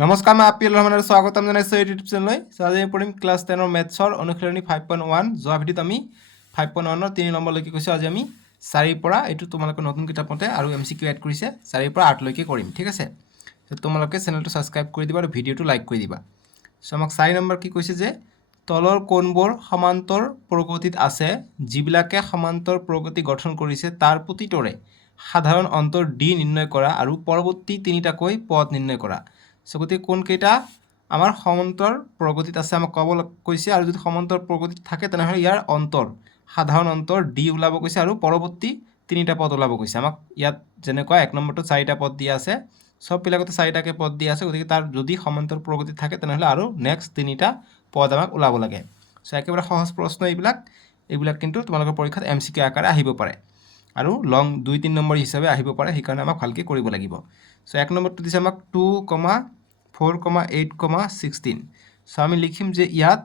নমস্কাৰ, মই আপিল ৰহমানৰ স্বাগতম জনাইছোঁ ইউটিউব চেনেললৈ। আজি আমি পঢ়িম ক্লাছ 10 মেথছৰ অনুশীলনী 5.1। যোৱা ভিডিঅ'ত আমি 5.1ৰ 3 নম্বৰলৈকে কৈছোঁ। আজি আমি 4ৰ পৰা, এইটো তোমালোকে নতুন কিতাপমতে আৰু MCQ এড কৰিছে, 4ৰ পৰা 8লৈকে কৰিম, ঠিক আছে। তোমালোকে চেনেলটো ছাবস্ক্ৰাইব কৰি দিবা আৰু ভিডিঅ'টো লাইক কৰি দিবা। আমাক 4 নম্বৰ কি কৈছে যে তলৰ কোণবোৰ সমান্তৰ প্ৰগতিত আছে, যিবিলাকে সমান্তৰ প্ৰগতি গঠন কৰিছে তাৰ প্ৰতিটোৰে সাধাৰণ অন্তৰ D নিৰ্ণয় কৰা আৰু পৰৱৰ্তী তিনিটাকৈ পদ নিৰ্ণয় কৰা। গতিকে কোনকেইটা আমাৰ সমান্তৰ প্ৰগতিত আছে আমাক ক'ব কৈছে, আৰু যদি সমান্তৰ প্ৰগতিত থাকে তেনেহ'লে ইয়াৰ অন্তৰ সাধাৰণ অন্তৰ D ওলাব কৈছে আৰু পৰৱৰ্তী তিনিটা পদ ওলাব কৈছে। আমাক ইয়াত যেনেকুৱা 1 নম্বৰটো 4টা পদ দিয়া আছে, সববিলাকতে 4টাকৈ পদ দিয়া আছে। গতিকে তাৰ যদি সমান্তৰ প্ৰগতিত থাকে তেনেহ'লে আৰু নেক্সট তিনিটা পদ আমাক ওলাব লাগে। একেবাৰে সহজ প্ৰশ্ন এইবিলাক কিন্তু তোমালোকৰ পৰীক্ষাত MCQ আকাৰে আহিব পাৰে আৰু লং 2-3 নম্বৰ হিচাপে আহিব পাৰে, সেইকাৰণে আমাক ভালকৈ কৰিব লাগিব। 1 নম্বৰটো দিছে আমাক 2,4,8,16। আমি লিখিম যে ইয়াত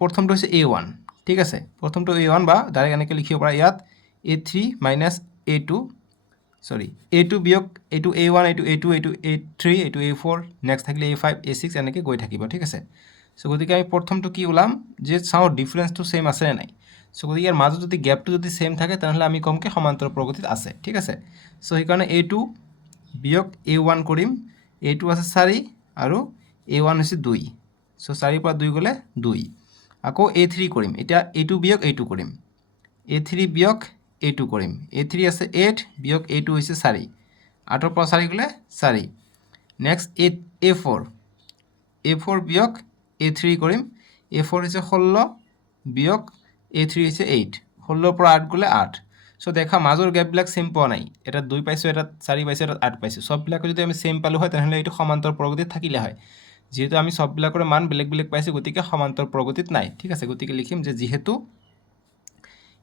প্ৰথমটো হৈছে A1, ঠিক আছে। প্ৰথমটো A1 বা ডাইৰেক্ট এনেকৈ লিখিব পাৰা, ইয়াত A3 মাইনাছ A2, A2 বিয়োগ এইটো A1, এইটো A2, এইটো A3, এইটো A4, নেক্সট থাকিলে A5, A6 এনেকৈ গৈ থাকিব, ঠিক আছে। গতিকে আমি প্ৰথমটো কি ওলাম যে চাওঁ ডিফাৰেঞ্চটো ছেম আছে নে নাই। গতিকে ইয়াৰ মাজত যদি গেপটো যদি ছেম থাকে তেনেহ'লে আমি কমকৈ সমান্তৰ প্ৰগতিত আছে, ঠিক আছে। সেইকাৰণে A2 বিয়োগ A1 কৰিম। A2 আছে 4 আৰু A1 হৈছে 2, 4ৰ পৰা 2 গ'লে 2। আকৌ A3 কৰিম, এতিয়া A2 বিয়োগ A2 কৰিম, A3 বিয়োগ A2 কৰিম। A3 আছে 8 বিয়োগ A2 হৈছে 4, 8ৰ পৰা 4 গ'লে 4। নেক্সট A4 বিয়োগ A3 কৰিম। A4 হৈছে 16 বিয়োগ A3 হৈছে 8, 16ৰ পৰা 8 গ'লে 8। দেখা মাজৰ গেপবিলাক ছেম পোৱা নাই, এটাত 2 পাইছোঁ, এটাত 4 পাইছোঁ, এটাত 8 পাইছোঁ। সববিলাকে যদি আমি ছেম পালোঁ হয় তেনেহ'লে এইটো সমান্তৰ প্ৰগতিত থাকিলে হয়। যিহেতু আমি সববিলাকৰ মান বেলেগ বেলেগ পাইছোঁ, গতিকে সমান্তৰ প্ৰগতিত নাই, ঠিক আছে। গতিকে লিখিম যে যিহেতু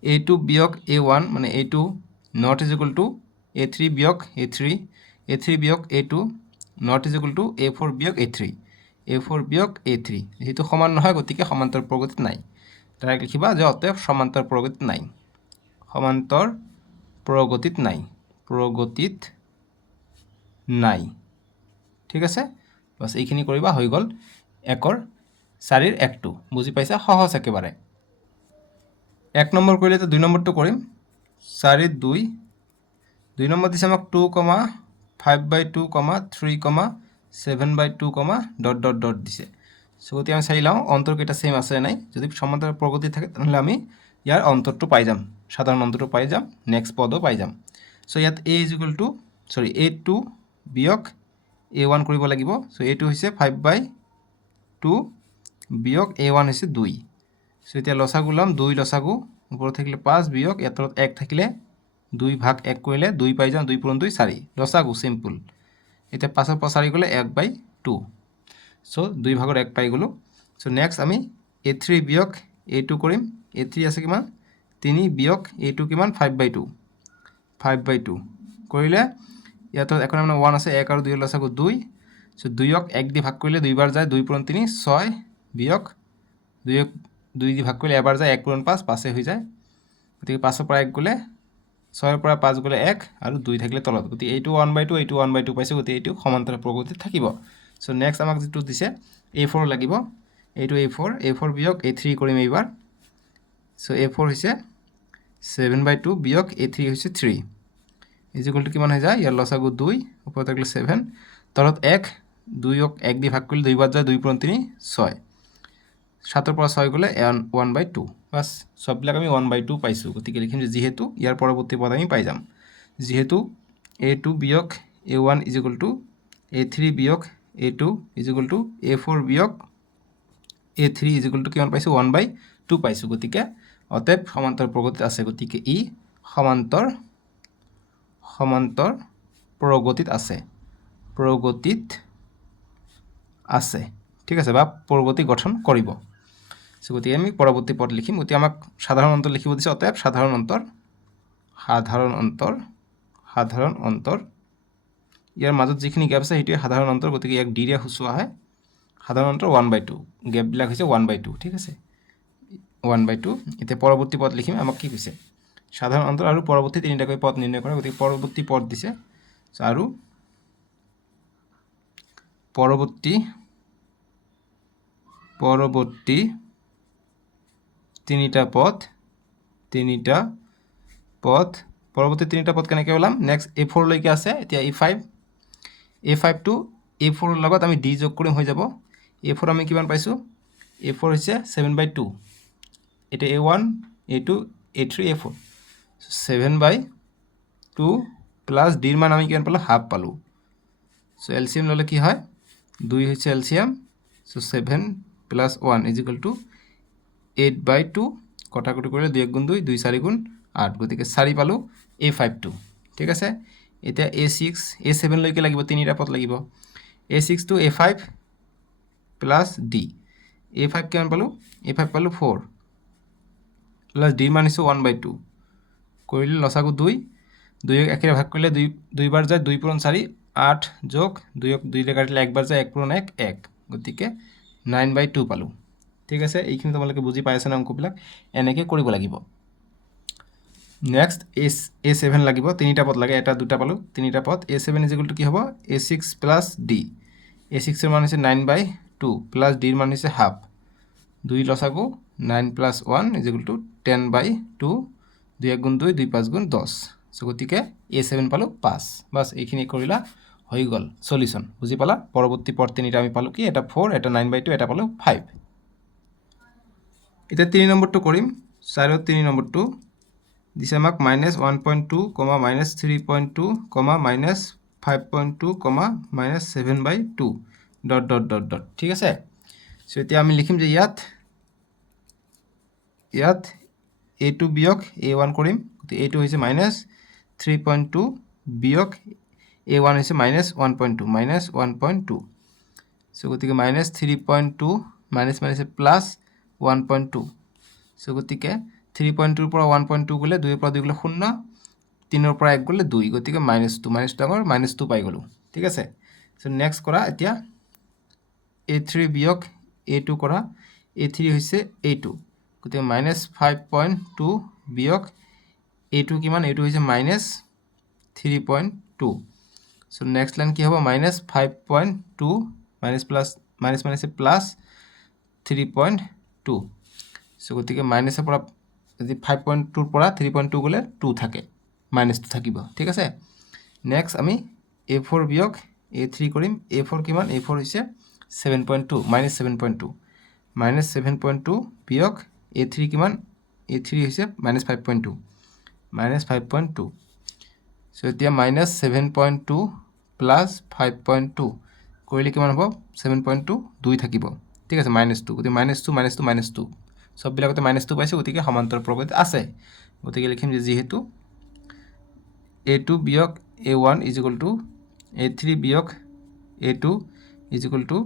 A2 বিয়োগ A1 মানে A2 not is equal two A3 বিয়োগ A3, A3 বিয়োগ A2 not is equal two A4 বিয়োগ A3, A4 বিয়োগ A3। যিহেতু সমান নহয় গতিকে সমান্তৰ প্ৰগতিত নাই। ডাইৰেক্ট লিখিবা যে অতএব সমান্তৰ প্ৰগতিত নাই, সমান্তৰ প্ৰগতিত নাই, ঠিক আছে। বাছ এইখিনি কৰিবা, হৈ গ'ল 4ৰ 1টো। বুজি পাইছা? সহজ একেবাৰে। 1 নম্বৰ কৰিলে তো 2 নম্বৰটো কৰিম। 4ৰ 2, 2 নম্বৰ দিছে আমাক 2,5/2, 3,7/2, ... দিছে। গতিকে আমি চাই লওঁ অন্তৰকেইটা ছেম আছে নাই। যদি সমান্তৰ প্ৰগতি থাকে তেনেহ'লে আমি ইয়াৰ অন্তৰটো পাই যাম, সাধাৰণ অন্তৰটো পাই যাম, নেক্সট পদো পাই যাম। ইয়াত A2 বিয়োগ A1 কৰিব লাগিব। A2 হৈছে 5/2 বিয়োগ A1 হৈছে 2। এতিয়া লসাগু ল'ম, 2 লসাগু, ওপৰত থাকিলে 5 বিয়োগ ইয়াৰ তলত 1 থাকিলে 2 ভাগ 1 কৰিলে 2 পাই যাম, 2 × 2 4, লসাগু চিম্পল। এতিয়া 5ৰ পৰা 4 গ'লে 1/2, 2 ভাগৰ 1 পাই গ'লোঁ। নেক্সট আমি A3 বিয়োগ A2 কৰিম। A3 আছে কিমান 3 বিয়োগ A2 কিমান 5/2 কৰিলে ইয়াত এখন মানে 1 আছে, 1 আৰু 2 লসাগু 2, 2ক 1 দি ভাগ কৰিলে 2 বাৰ যায়, 2 × 3 6 বিয়োগ 2ক 2 দি ভাগ কৰিলে এবাৰ যায়, 1 × 5 5 হৈ যায়। গতিকে 5ৰ পৰা 1 গ'লে, 6ৰ পৰা 5 গ'লে 1 আৰু 2 থাকিলে তলত। গতিকে এইটো 1/2, এইটো 1/2 পাইছোঁ, গতিকে এইটো সমান্তৰ প্ৰগতিত থাকিব। নেক্সট আমাক যিটো দিছে A4 লাগিব, এইটো A4 বিয়োগ A3 কৰিম এইবাৰ। A4 হৈছে 7/2 বিয়োগ A3 হৈছে 3, ইজ ইকুৱেল টু কিমান হৈ যায়, ইয়াৰ লসাগু 2, ওপৰত থাকিলে 7, তলত 1, 2ক 1 দি ভাগ কৰিলে 2 বাৰ যায়, 2 × 3 6, 7ৰ পৰা 6 গ'লে 1/2। বাছ সববিলাক আমি 1/2 পাইছোঁ। গতিকে লিখিম যে যিহেতু ইয়াৰ পৰৱৰ্তী পদ আমি পাই যাম, যিহেতু A2 বিয়োগ A1 is equal two A3 বিয়োগ A2 is equal two A4 বিয়োগ A3 ইজ ইকুৱেল টু কিমান পাইছোঁ, 1/2 পাইছোঁ। গতিকে অতএব সমান্তৰ প্ৰগতিত আছে। গতিকে ই সমান্তৰ প্ৰগতিত আছে, ঠিক আছে, বা প্ৰগতি গঠন কৰিব। গতিকে আমি পৰৱৰ্তী পদ লিখিম। গতিকে আমাক সাধাৰণ অন্তৰ লিখিব দিছে, অতএব সাধাৰণ অন্তৰ ইয়াৰ মাজত যিখিনি গেপ আছে সেইটোৱে সাধাৰণ অন্তৰ। গতিকে ইয়াক ডিৰে সূচোৱা হয়। সাধাৰণ অন্তৰ 1/2, গেপবিলাক হৈছে 1/2, ঠিক আছে, 1/2। এতিয়া পৰৱৰ্তী পদ লিখিম। আমাক কি কৈছে, সাধাৰণ অন্তৰ আৰু পৰৱৰ্তী তিনিটাকৈ পদ নিৰ্ণয় কৰা। গতিকে পৰৱৰ্তী পদ দিছে, আৰু পৰবৰ্তী তিনিটা পথ পৰৱৰ্তী তিনিটা পথ কেনেকৈ ওলাম নেক্সট A4 লৈকে আছে এতিয়া A5 টু A4 লগত আমি D যোগ কৰিম হৈ যাব A4 আমি কিমান পাইছোঁ A4 হৈছে 7/2 এটা A1 A2 A3 A4 7/2 plus D মান আমি কিমান পালোঁ হাফ পালোঁ সো এলসিএম ললে কি হয় 2 হচ্ছে LCM so 7 plus 1 is equal to 8/2 কটাকটি কৰিলে 2 গুণ 2 2 4 গুণ 8 গতিকে 4 পালোঁ A5 ঠিক আছে এতিয়া A6 A7 লৈকে লাগিব তিনিটা পথ লাগিব A6 two A5 plus D A5 কিমান পালোঁ A5 পালোঁ 4 প্লাস D মান হৈছে 1/2 কৰিলে লসাগু 2 2 একেৰে ভাগ কৰিলে 2 বাৰ যায় 2 পূৰণ 4 8 যোগ 2 2 কাটিলে 1 বাৰ যায় 1 পূৰণ 1 1 গতিকে 9/2 পালোঁ ঠিক আছে এইখিনি তোমালোকে বুজি পাইছা না অংকবিলাক এনেকৈ কৰিব লাগিব নেক্সট A7 লাগিব তিনিটা পথ লাগে এটা দুটা পালোঁ তিনিটা পথ A7 ইজ ইকুয়াল টু কি হ'ব A6 প্লাস D A6 এর মান হৈছে 9/2 প্লাস D এর মান হৈছে হাফ 2 লসাগু 9 প্লাস 1 ইজ ইকুয়াল টু 10/2 2 1 গুণ 2 2 5 গুণ 10 সো গতিকে A7 পালোঁ 5 বাস এইখিনি কৰিলা হৈ গ'ল সলিউশন বুজি পালা পৰৱৰ্তী পথ তিনিটা আমি পালোঁ কি এটা 4 এটা 9/2 এটা পালোঁ 5 এটা 3 নম্বৰটো কৰিম 4 3 নম্বৰটো দিছে আমাক -1.2, -3.2, -5.2, -7/2 ডট ডট ডট ডট ঠিক আছে সো এতিয়া আমি লিখিম যে ইয়াত A2 বিয়োগ A1 কৰিম গতিকে A2 হৈছে -3.2 বিয়োগ A1 হৈছে -1.2 সো গতিকে -3.2 মাইনাস মাইনাসে প্লাস 1.2 সো গতিকে 3.2 পৰা 1.2 গ'লে 2 পৰা 2 গ'লে 0 3 পৰা 1 গ'লে 2 গতিকে -2 ডাঙৰ -2 পাই গ'লো ঠিক আছে সো নেক্সট কৰা এতিয়া A3 বিয়োগ A2 কৰা A3 হৈছে A2 গতিকে -5.2 বিয়োগ A2 কিমান A2 হৈছে -3.2 সো নেক্সট লাইন কি হ'ব -5.2 মাইনাস প্লাস মাইনাস মাইনাসে প্লাস 3.2 সো গতিকে মাইনাসের পৰা যদি 5.2 পৰা 3.2 গ'লে 2 থাকে -2 থাকিব ঠিক আছে নেক্সট আমি A4 বিয়োগ A3 কৰিম A4 কিমান A4 হৈছে 7.2 -7.2 -7.2 বিয়োগ A3 কিমান A3 হৈছে -5.2 -5.2 সো এতিয়া -7.2 প্লাস 5.2 কৰিলে কিমান হ'ব 7.2 2 থাকিব ঠিক আছে -2 গতিকে -2 সববিলাকতে -2 পাইছে গতিকে সমান্তৰাল প্ৰগতি আছে গতিকে লিখিম যে যেহেতু A2 বিয়োগ A1 is equal to A3 বিয়োগ A2 is equal to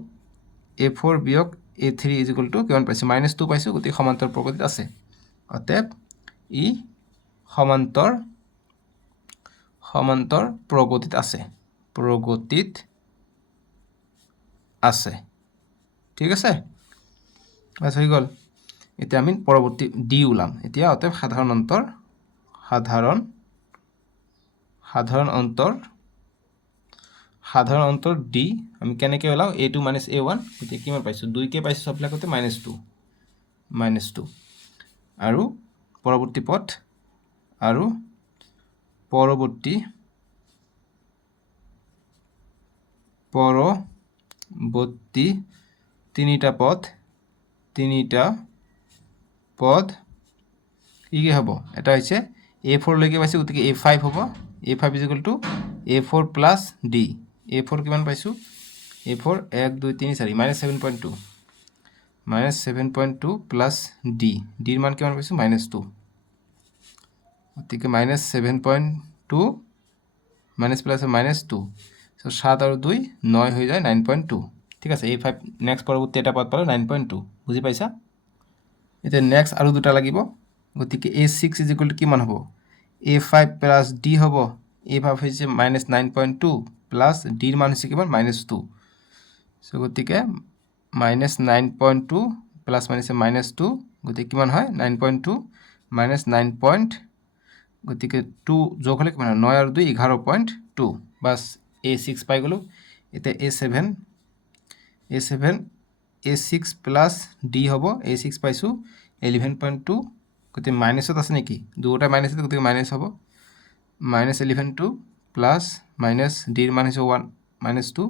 A4 বিয়োগ A3 ইজ ইকুয়াল টু কিমান পাইছে -2 পাইছে গতিকে সমান্তৰাল প্ৰগতিত আছে অতএব ই সমান্তৰাল প্ৰগতিত আছে ঠিক আছে বাস হৈ গ'ল এতিয়া আমি পৰৱৰ্তী ডি ওলাম এতিয়া অতএব সাধাৰণ অন্তৰ ডি আমি কেনেকৈ ওলাও A2 - A1 গতিকে কিমান পাইছোঁ 2 কে পাইছোঁ সববিলাকতে -2 আৰু পৰৱৰ্তী পথ আৰু পৰৱৰ্তী তিনিটা পথ কি হ'ব এটা হৈছে A4 লৈকে পাইছোঁ গতিকে A5 হ'ব A5 is equal to A4 plus D A4 কিমান পাইছোঁ A4 1 2 3 4 -7.2 -7.2 প্লাস D এর মান কিমান পাইছোঁ -2 গতিকে -7.2 মাইনাস প্লাস -2 সো 7 আৰু 2 9 হৈ যায় 9.2 ঠিক আছে A5 নেক্সট পৰৱৰ্তী এটা পথ পালোঁ 9.2 বুজি পাইছা এতিয়া নেক্সট আৰু দুটা লাগিব গতিকে A6 ইজ ইকুয়াল টু কিমান হ'ব A5 প্লাস D হ'ব A5 হৈছে -9.2 প্লাস D এর মান হৈছে কিমান -2 সো গতিকে -9.2 প্লাস মাইনাসে -2 গতিকে কিমান হয় 9.2 -9. গতিকে 2 যোগ হলে কিমান 9 আৰু 2 11.2 বাস A6 পাই গ'লো এতিয়া A7 A7 A6 plus D হ'ব A6 পাইছোঁ 11.2 গতিকে মাইনাছত আছে নেকি দুটা মাইনাছ আছে গতিকে মাইনাছ হ'ব -11.2 প্লাছ মাইনাছ ডিৰ মান হৈছে 1 -2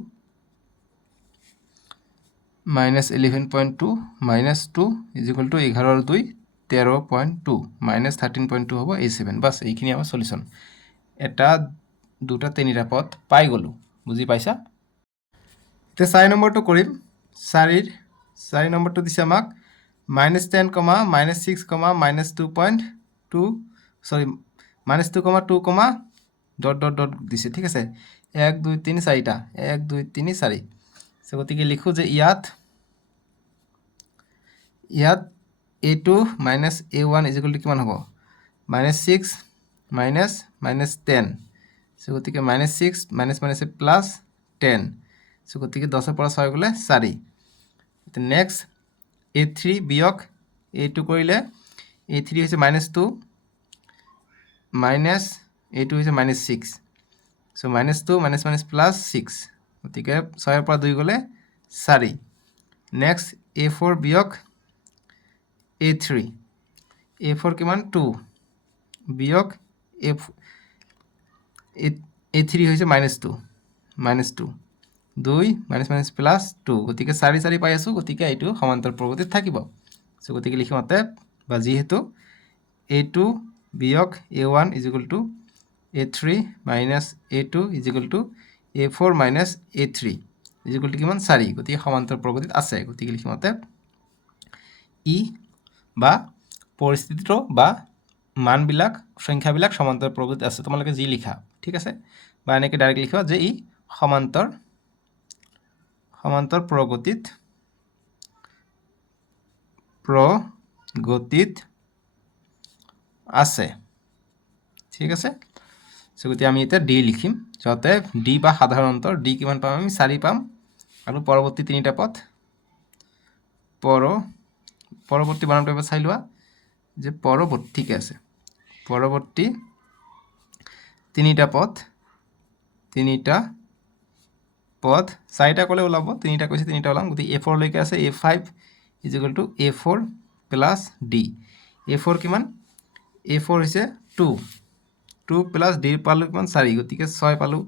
-11.2 -2 ইজ ইকুৱেল টু 11 আৰু 2 13.2 -13.2 হ'ব A7 বাছ এইখিনি আমাৰ সলিউশ্যন এটা দুটা তিনিটা পদ পাই গ'লো বুজি পাইছা এতিয়া 4 নম্বৰটো কৰিম 4 নম্বৰটো দিছে আমাক -10, -6, -2.2 সরি -2, ডট ডট ডট দিছে ঠিক আছে 1 2 3 4টা 1 2 3 4 সো গতিকে লিখো যে ইয়াত a2 a1 is equal two কিমান হ'ব -6 -10 সো গতিকে -6 মাইনাসে প্লাস 10 সো গতিকে 10 এর পৰা 6 গ'লে 4 নেক্সট a3 বিয়োগ a2 কৰিলে a3 হৈছে -2 মাইনাস a2 হৈছে -6 সো -2 মাইনাস প্লাস 6 গতিকে 6 এর পৰা 2 গ'লে 4 নেক্সট a4 বিয়োগ a3 a4 কিমান 2 বিয়োগ a3 হৈছে -2 2 মাইনাস প্লাস 2 গতিকে 4 4 পাই আছো গতিকে এইটো সমান্তর প্রগতিত থাকিব সো গতিকে লিখিম অতএব বা যেহেতু a2 বিয়োগ a1 is equal two a3 minus a2 is equal two a4 minus a3 is equal two কিমান 4 গতিকে সমান্তৰ প্ৰগতিত আছে গতিকে লিখিম অতএব ই বা পৰিস্থিতিটো বা মানবিলাক সংখ্যাবিলাক সমান্তৰ প্ৰগতিত আছে তোমালোকে যি লিখা ঠিক আছে বা এনেকৈ ডাইৰেক্ট লিখিবা যে ই সমান্তর প্রগতিত আছে ঠিক আছে সো গতি আমি এটা ডি লিখিম যাতে ডি বা সাধারণ অন্তর ডি কিমান পাম আমি 4 পাম আৰু পৰৱৰ্তী তিনিটা পথ পৰৱৰ্তী বানানটো এবাৰ চাই লোৱা যে পৰৱৰ্তী ঠিক আছে পৰৱৰ্তী তিনিটা পথ 4টা ক'লে ওলাব তিনিটা কৈছে তিনিটা ওলাম গতি a4 লৈকে আছে a5 is equal two a4 plus d a4 কিমান a4 হৈছে 2 প্লাস d পালো কিমান 4 গতিকে 6 পালো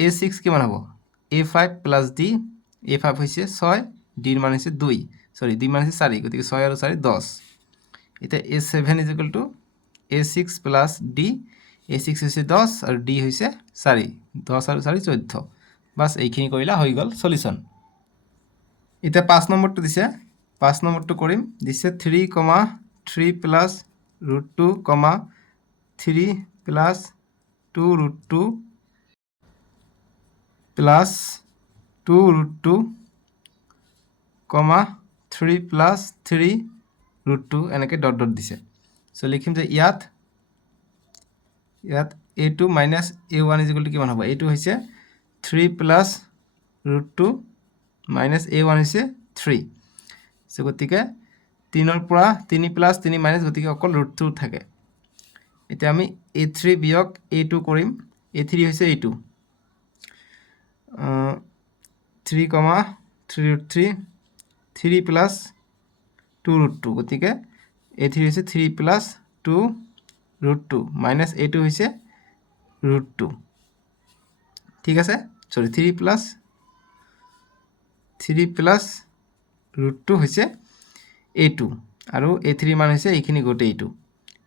a6 কিমান হ'ব a5 প্লাস d a5 হৈছে 6 d ৰ মান হৈছে 2 সৰি 2 মান হৈছে 4 গতিকে 6 আৰু 4 10 এটা a7 is equal two a6 plus d a6 হৈছে 10 আৰু d হৈছে 4 10 আৰু 4 14 বাস এইখিনি কৰিলা হৈ গ'ল সলিউশন এটা 5 নম্বৰটো দিছে 5 নম্বৰটো কৰিম দিছে 3, 3 প্লাস √2, 3 প্লাস 2√2 প্লাস 2√2, 3 প্লাস 3√2 এনেকৈ ডট ডট দিছে সো লিখিম যে ইয়াত a2 minus a1 is equal two কিমান হ'ব a2 হৈছে 3 প্লাস √2 মাইনাস a1 হৈছে 3 সো গতিকে 3 ৰ পৰা 3 প্লাস 3 মাইনাস গতিকে অকল √2 থাকে এতিয়া আমি a3 বিয়োগ a2 কৰিম a3 হৈছে a2 3, 3√3 3 প্লাস 2√2 গতিকে a3 হৈছে 3 প্লাস 2√2 মাইনাস a2 হৈছে √2 ঠিক আছে সরি 3 প্লাস √2 হৈছে a2 আৰু a3 মান হৈছে এইখিনি গোটেই এইটো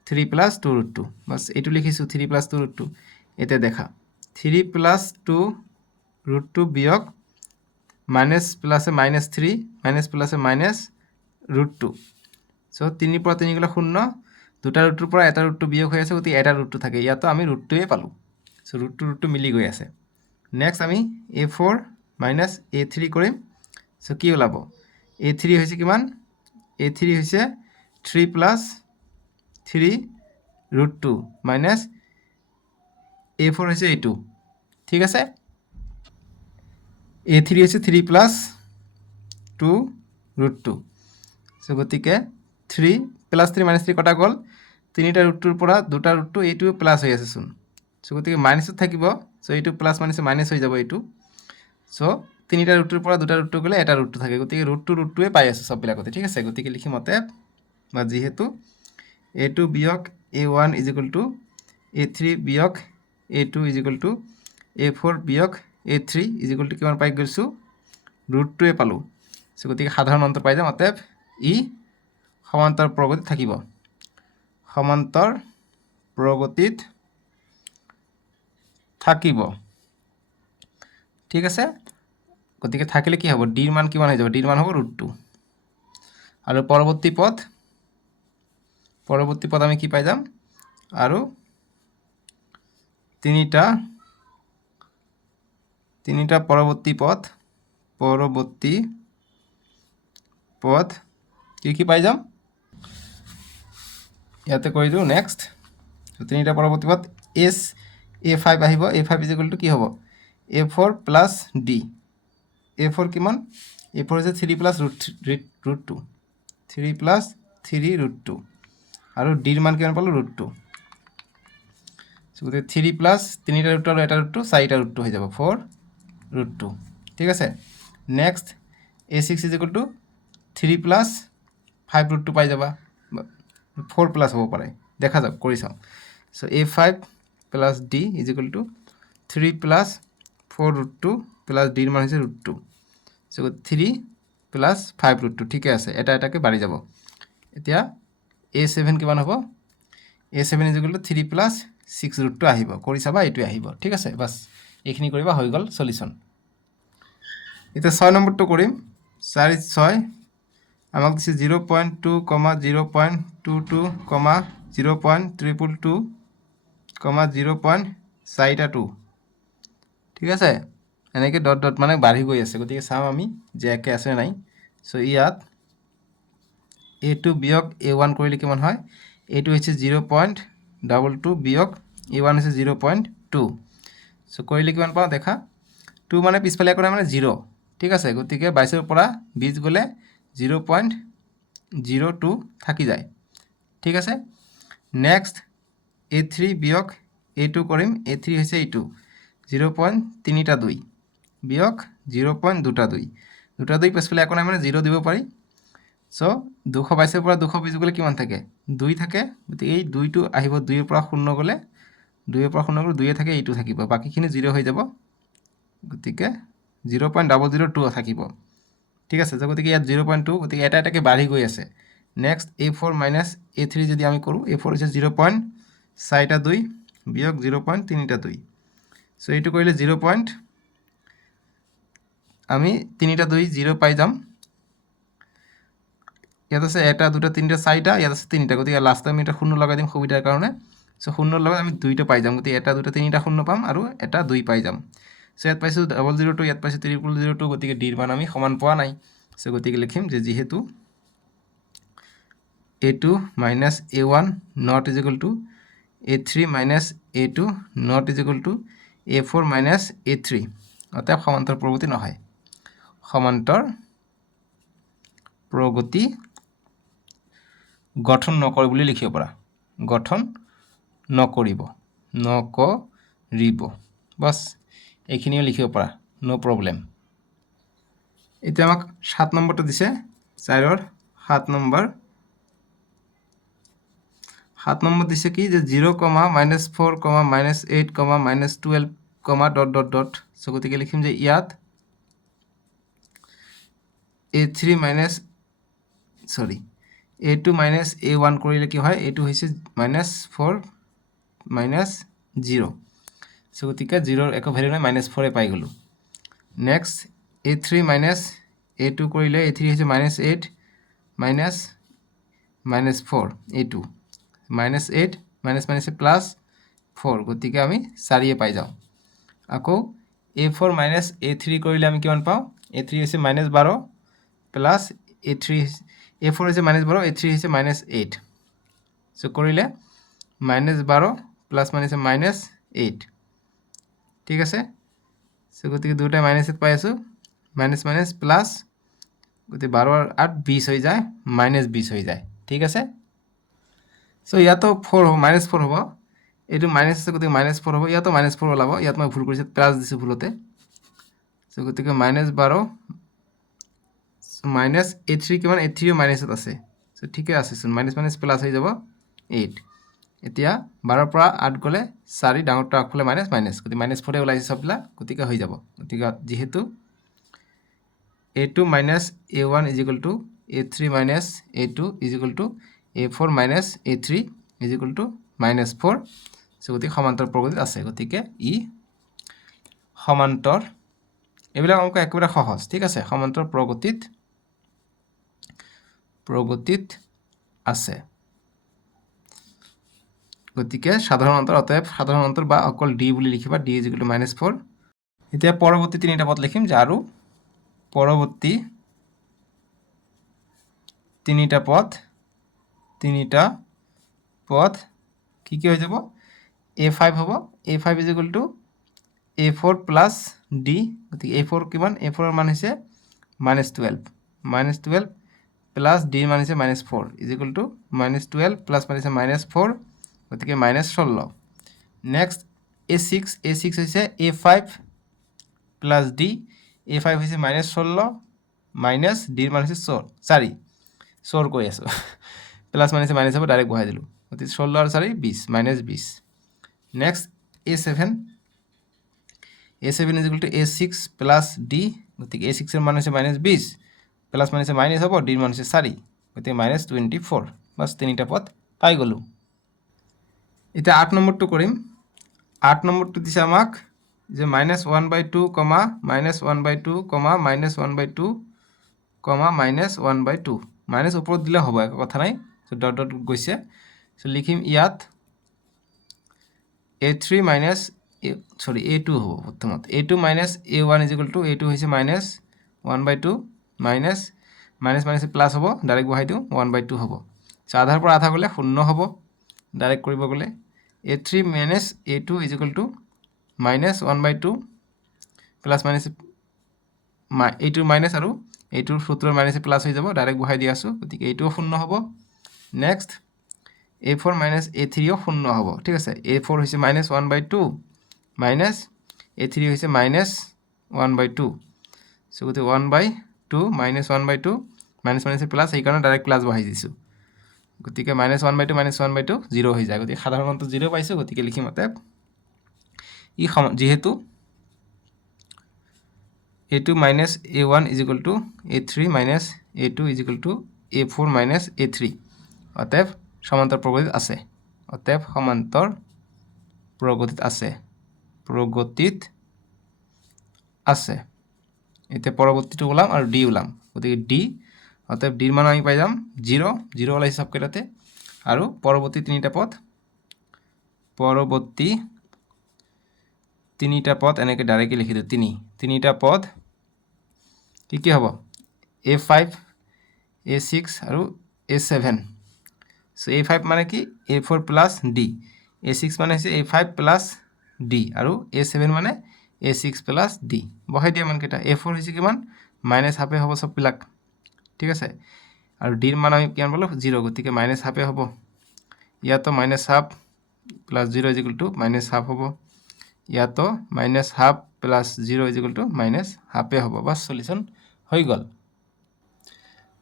3 প্লাস 2√2 বাস এইটো লিখিছো 3 প্লাস 2√2 এতে দেখা 3 প্লাস 2√2 বিয়োগ মাইনাস প্লাসে -3 মাইনাস প্লাসে -√2 সো 3 ৰ পৰা 3 গ'লে 0 দুটা √2 ৰ পৰা এটা √2 বিয়োগ হৈ আছে গতি এটা √2 থাকে ইয়াতো আমি √2 পালো সো √2 মিলি গৈ আছে নেক্সট আমি a4 মাইনাস a3 কৰিম সো কি ওলাব a3 হৈছে কিমান a3 হৈছে 3 প্লাস 3√2 মাইনাস a4 হৈছে a2 ঠিক আছে a3 হৈছে 3 প্লাস 2√2 সো গতিকে 3 প্লাস 3 মাইনাস 3 কটা গ'ল তিনিটা √2 ৰ পৰা দুটা √2 এইটো প্লাস হৈ আছে চোন সো গতিকে মাইনাসত থাকিব সো এইটো প্লাস মাইনাসে মাইনাস হৈ যাব এইটো সো তিনিটা ৰুট টুৰ পৰা দুটা ৰুট টু গ'লে এটা ৰুট টু থাকে, গতিকে ৰুট টুৱে পাই আছোঁ চববিলাকতে, ঠিক আছে। গতিকে লিখিম অতএব বা যিহেতু A2 বিয়োগ A1 is equal two A3 বিয়োগ A2 is equal two A4 বিয়োগ A3 ইজ ইকুৱেল টু কিমান পাই গৈছোঁ, ৰুট টুৱে পালোঁ। চ' গতিকে সাধাৰণ অন্তৰ পাই যাম, অতএব ই সমান্তৰ প্ৰগতিত থাকিব, সমান্তৰ প্ৰগতিত থাকিব, ঠিক আছে। গতিকে থাকিলে কি হ'ব, ডিৰ মান কিমান হৈ যাব, ডিৰ মান হ'ব ৰুট টু। আৰু পৰৱৰ্তী পদ আমি কি পাই যাম, আৰু তিনিটা পৰৱৰ্তী পদ কি পাই যাম, ইয়াতে কৰি দিওঁ নেক্সট। তিনিটা পৰৱৰ্তী পদ A5 আহিব, A5 ইজ ইকুৱেল টু কি হ'ব, A4 প্লাছ D। A4 কিমান, A4 হৈছে 3 plus root two, 3 plus 3 root two, আৰু ডিৰ মান কিমান পালোঁ, ৰুট টু। গতিকে 3 প্লাছ তিনিটা ৰুট টু আৰু এটা ৰুট টু, চাৰিটা ৰুট টু হৈ যাব, 4 ৰুট টু, ঠিক আছে। Next A6 is equal to 3 plus 5 root two পাই যাবা, 4 প্লাছ হ'ব পাৰে, দেখা যাওক কৰি চাওঁ। So' A5 plus D is equal to 3 plus 4 root two plus ডিৰ মান হৈছে root two. So' 3 plus 5 root two, ঠিকে আছে, এটা এটাকে বাঢ়ি যাব। এতিয়া A7 কিমান হ'ব, A7 is equal to 3 plus 6 root two আহিব, কৰি চাবা এইটোৱে আহিব, ঠিক আছে। বাছ এইখিনি কৰিবা, হৈ গ'ল চলিউশ্যন। এতিয়া 6 নম্বৰটো কৰিম। 4 আমাক দিছে 0.2, 0.22, 0.222, 0.42, ঠিক আছে। এনেকৈ ডট ডট মানে বাঢ়ি গৈ আছে, গতিকে চাম আমি যে একে আছে নাই। চ' ইয়াত A2 বিয়োগ A1 কৰিলে কিমান হয়, A2 হৈছে 0.22 বিয়োগ A1 হৈছে 0.2। চ' কৰিলে কিমান পাওঁ দেখা, 2 মানে পিছফালে একো নাই মানে 0, ঠিক আছে। গতিকে 22ৰ পৰা 20 গ'লে 0.02 থাকি যায়, ঠিক আছে। নেক্সট A3 বিয়োগ A2 কৰিম, A3 হৈছে এইটো 0.32 বিয়োগ 0.22, 2 পিছফালে একো নাই মানে 0 দিব পাৰি। চ' 222ৰ পৰা 220 গ'লে কিমান থাকে, 2 থাকে, গতিকে এই 2টো আহিব, 2ৰ পৰা 0 গ'লে 2 থাকে, এইটো থাকিব, বাকীখিনি 0 হৈ যাব, গতিকে 0.002 থাকিব, ঠিক আছে। গতিকে ইয়াত 0.2, গতিকে এটা এটাকে বাঢ়ি গৈ আছে। নেক্সট A4 মাইনাছ A3 যদি আমি কৰোঁ, A4 হৈছে 0.42 বিয়োগ 0.32। চ' এইটো কৰিলে আমি 3টা 2 0 পাই যাম। ইয়াত আছে 1 2 3 4টা, ইয়াত আছে 3টা, গতিকে লাষ্টত আমি এটা 0 লগাই দিম সুবিধাৰ কাৰণে। চ' 0ৰ লগত আমি 2টা পাই যাম, গতিকে 1 2 3টা 0 পাম আৰু এটা 2 পাই যাম। চ' ইয়াত পাইছোঁ 002, ইয়াত পাইছোঁ 002, গতিকে ডিৰ মান আমি সমান পোৱা নাই। চ' গতিকে লিখিম যে যিহেতু A2 minus A1 not is equal two A3 minus A2 not is equal two A4 minus A3, অতএব সমান্তৰ প্ৰগতি নহয়, সমান্তৰ প্ৰগতি গঠন নকৰে বুলি লিখিব পাৰা, গঠন নকৰিব, বাছ এইখিনিও লিখিব পাৰা, ন' প্ৰব্লেম। এতিয়া আমাক 7 নম্বৰটো দিছে, 4ৰ 7 নম্বৰ দিছে কি, যে 0, -4, -8, -12, ডট ডট ডট। চ' গতিকে লিখিম যে ইয়াত A2 মাইনাছ A1 কৰিলে কি হয়, এইটো হৈছে -4 -0। চ' গতিকে 0ৰ একো ভেলু নাই, -4 পাই গ'লোঁ। নেক্সট A3 মাইনাছ A2 কৰিলে, A3 হৈছে -8 -4, A2 -8 +4, গতিকে আমি 4 পাই যাওঁ। আকৌ A4 মাইনাছ A3 কৰিলে আমি কিমান পাওঁ, A3 হৈছে -12 প্লাছ A4 হৈছে -12, A3 হৈছে -8। চ' কৰিলে -12 প্লাছ -8, ঠিক আছে। চ' গতিকে দুটাই -8 পাই আছোঁ, মাইনাছ প্লাছ, গতিকে 12 আৰু 8 20 হৈ যায়, -20 হৈ যায়, ঠিক আছে। চ' ইয়াতো 4 হ'ব, -4 হ'ব, এইটো মাইনাছ আছে, গতিকে -4 হ'ব, ইয়াতো -4 ওলাব, ইয়াত মই ভুল কৰিছোঁ, প্লাছ দিছোঁ ভুলতে, সো গতিকে -12 মাইনাছ A3 কিমান A3 মাইনাছত আছে সো ঠিকে আছে চোন মাইনাছ মাইনাছ প্লাছ হৈ যাব 8 এতিয়া 12 পৰা 8 গ'লে 4 ডাঙৰটো আগফালে মাইনাছ মাইনাছ গতিকে -4 ওলাইছে সববিলাক গতিকে হৈ যাব গতিকে যেহেতু A2 minus A1 is equal to A3 minus A2 is equal to A4 minus A3 is equal to -4 so গতিকে সমান্তর প্রগতিত আছে গতিকে ই সমান্তর এইবিলাক অঙ্ক একেবারে সহজ ঠিক আছে সমান্তর প্রগতিত আছে গতিকে সাধারণ অন্তর অতএব সাধারণ অন্তর বা অকল ডি বুলি লিখিবা ডি ইজ ইকুয়াল টু -4 এতিয়া পরবর্তী তিনিটা পদ লিখিম যে আৰু পরবর্তী তিনিটা পদ কি হয়ে যাব A5 হব A5 is equal to A4 plus D গতিকে A4 কিমান A4 এর মান হইছে -12 প্লাস ডি এর মান হইছে -4 ইজ ইকুয়াল টু -12 প্লাস মান হইছে -4 গতিকে -16 নেক্সট A6 হইছে A5 প্লাস ডি A5 হইছে -16 মাইনাস ডি এর মান হইছে 4 কই আছো প্লাস মানে মাইনাস হবে ডাইরেক্ট বহাই দিলু গতিকে 16 আর 4 20 -20 next A7 is equal to A6 plus D গতিকে A6 এর মান হচ্ছে -20 প্লাস মানে মাইনাস হবো ডি এর মান হচ্ছে 4 গতিকে -24 বাস তিনটা পদ পাই গলু এটা 8 নম্বরটো করিম 8 নম্বরটো দিছে আমাক যে -1/2, -1/2, -1/2, -1/2 মাইনাস উপৰত দিলে হ'ব এক কথা নাই সো ডট ডট গৈছে সো লিখিম ইয়াত A3 মাইনাস A2 হ'ব প্ৰথমত A2 minus A1 is equal to A2 হৈছে -1/2 মাইনাস মাইনাস প্লাস হ'ব ডাইৰেক্ট বহাই দিওঁ 1/2 হ'ব সো আধাৰ পৰা আধা গ'লে 0 হ'ব ডাইৰেক্ট কৰিব গ'লে A3 minus A2 is equal to -1/2 plus minus A2 minus আৰু A2 সূত্ৰৰ মাইনাসে প্লাস হৈ যাব ডাইৰেক্ট বহাই দি আছো গতিকে A2 0 হ'ব নেক্সট A4 মাইনাস A3 ও 0 হ'ব ঠিক আছে A4 হৈছে -1/2 মাইনাস A3 হৈছে -1/2 সো গতিকে 1/2 -1/2 মাইনাস মাইনাসে প্লাস এই কারণে ডাইরেক্ট প্লাস বহাই দিছো গতিকে -1/2 -1/2 0 হৈ যায় গতিকে সাধাৰণত 0 পাইছো গতিকে লিখিম অতএব ই যেহেতু A2 minus A1 is equal to A3 minus A2 is equal to A4 minus A3 অতএব সমান্তর প্রগতিত আছে এতে পরবর্তীটো ওলাম আর ডি ওলাম গতিকে ডি অতএব ডির মান আমি পাই যাম 0 ওলাইছে সবকেটাতে আর পরবর্তী তিনিটা পদ এনেকে ডাইরেক্টলি লিখি দিও তিনিটা পদ কি হব A5 A6 আৰু A7 সো A5 মানে কি A4 প্লাস ডি A6 মানে হচ্ছে A5 প্লাস ডি আৰু A7 মানে A6 প্লাস ডি বহাই দিয়া মানকেটা A4 হইছে কিমান মাইনাস হাফে হব সববিলাক ঠিক আছে আৰু ডিৰ মান আমি কিমান বলো 0 গতিকে মাইনাস হাফে হব ইয়াতো minus half plus 0 is equal to minus half হব ইয়াতো minus half plus 0 is equal to minus হাফে হব বাস সলিউশন হৈ গল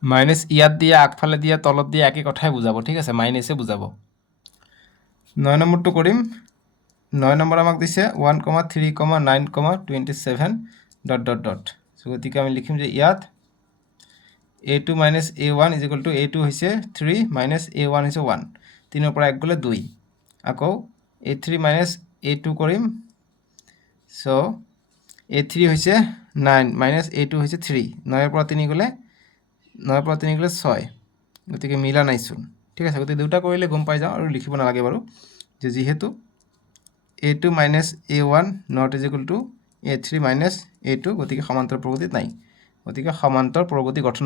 মাইনাস ইয়াত দিয়া আগফালে দিয়া তলত দিয়া একই কথাই বুঝাবো ঠিক আছে মাইনাসে বুঝাবো 9 নম্বরটো করিম 9 নম্বর আমাক দিছে 1,3,9,27 ... সো গতিকে আমি লিখিম যে ইয়াত A2 minus A1 is equal to A2 হইছে 3 minus A1 হইছে 1 3 এর পর এক গলে 2 আকো A3 minus A2 করিম সো A3 হইছে 9 minus A2 হইছে 3 9 এর পর 3 গলে 9 পর 3 গলে 6 গতিকে মিলা নাইছুন ঠিক আছে গতিকে দুটা কৰিলে গম পাই যাও আৰু লিখিব নালাগে বাৰু যে যেহেতু A2 minus A1 not is equal to A3 minus A2 গতিকে সমান্তর প্রগতিত নাই গতিকে সমান্তর প্রগতি গঠন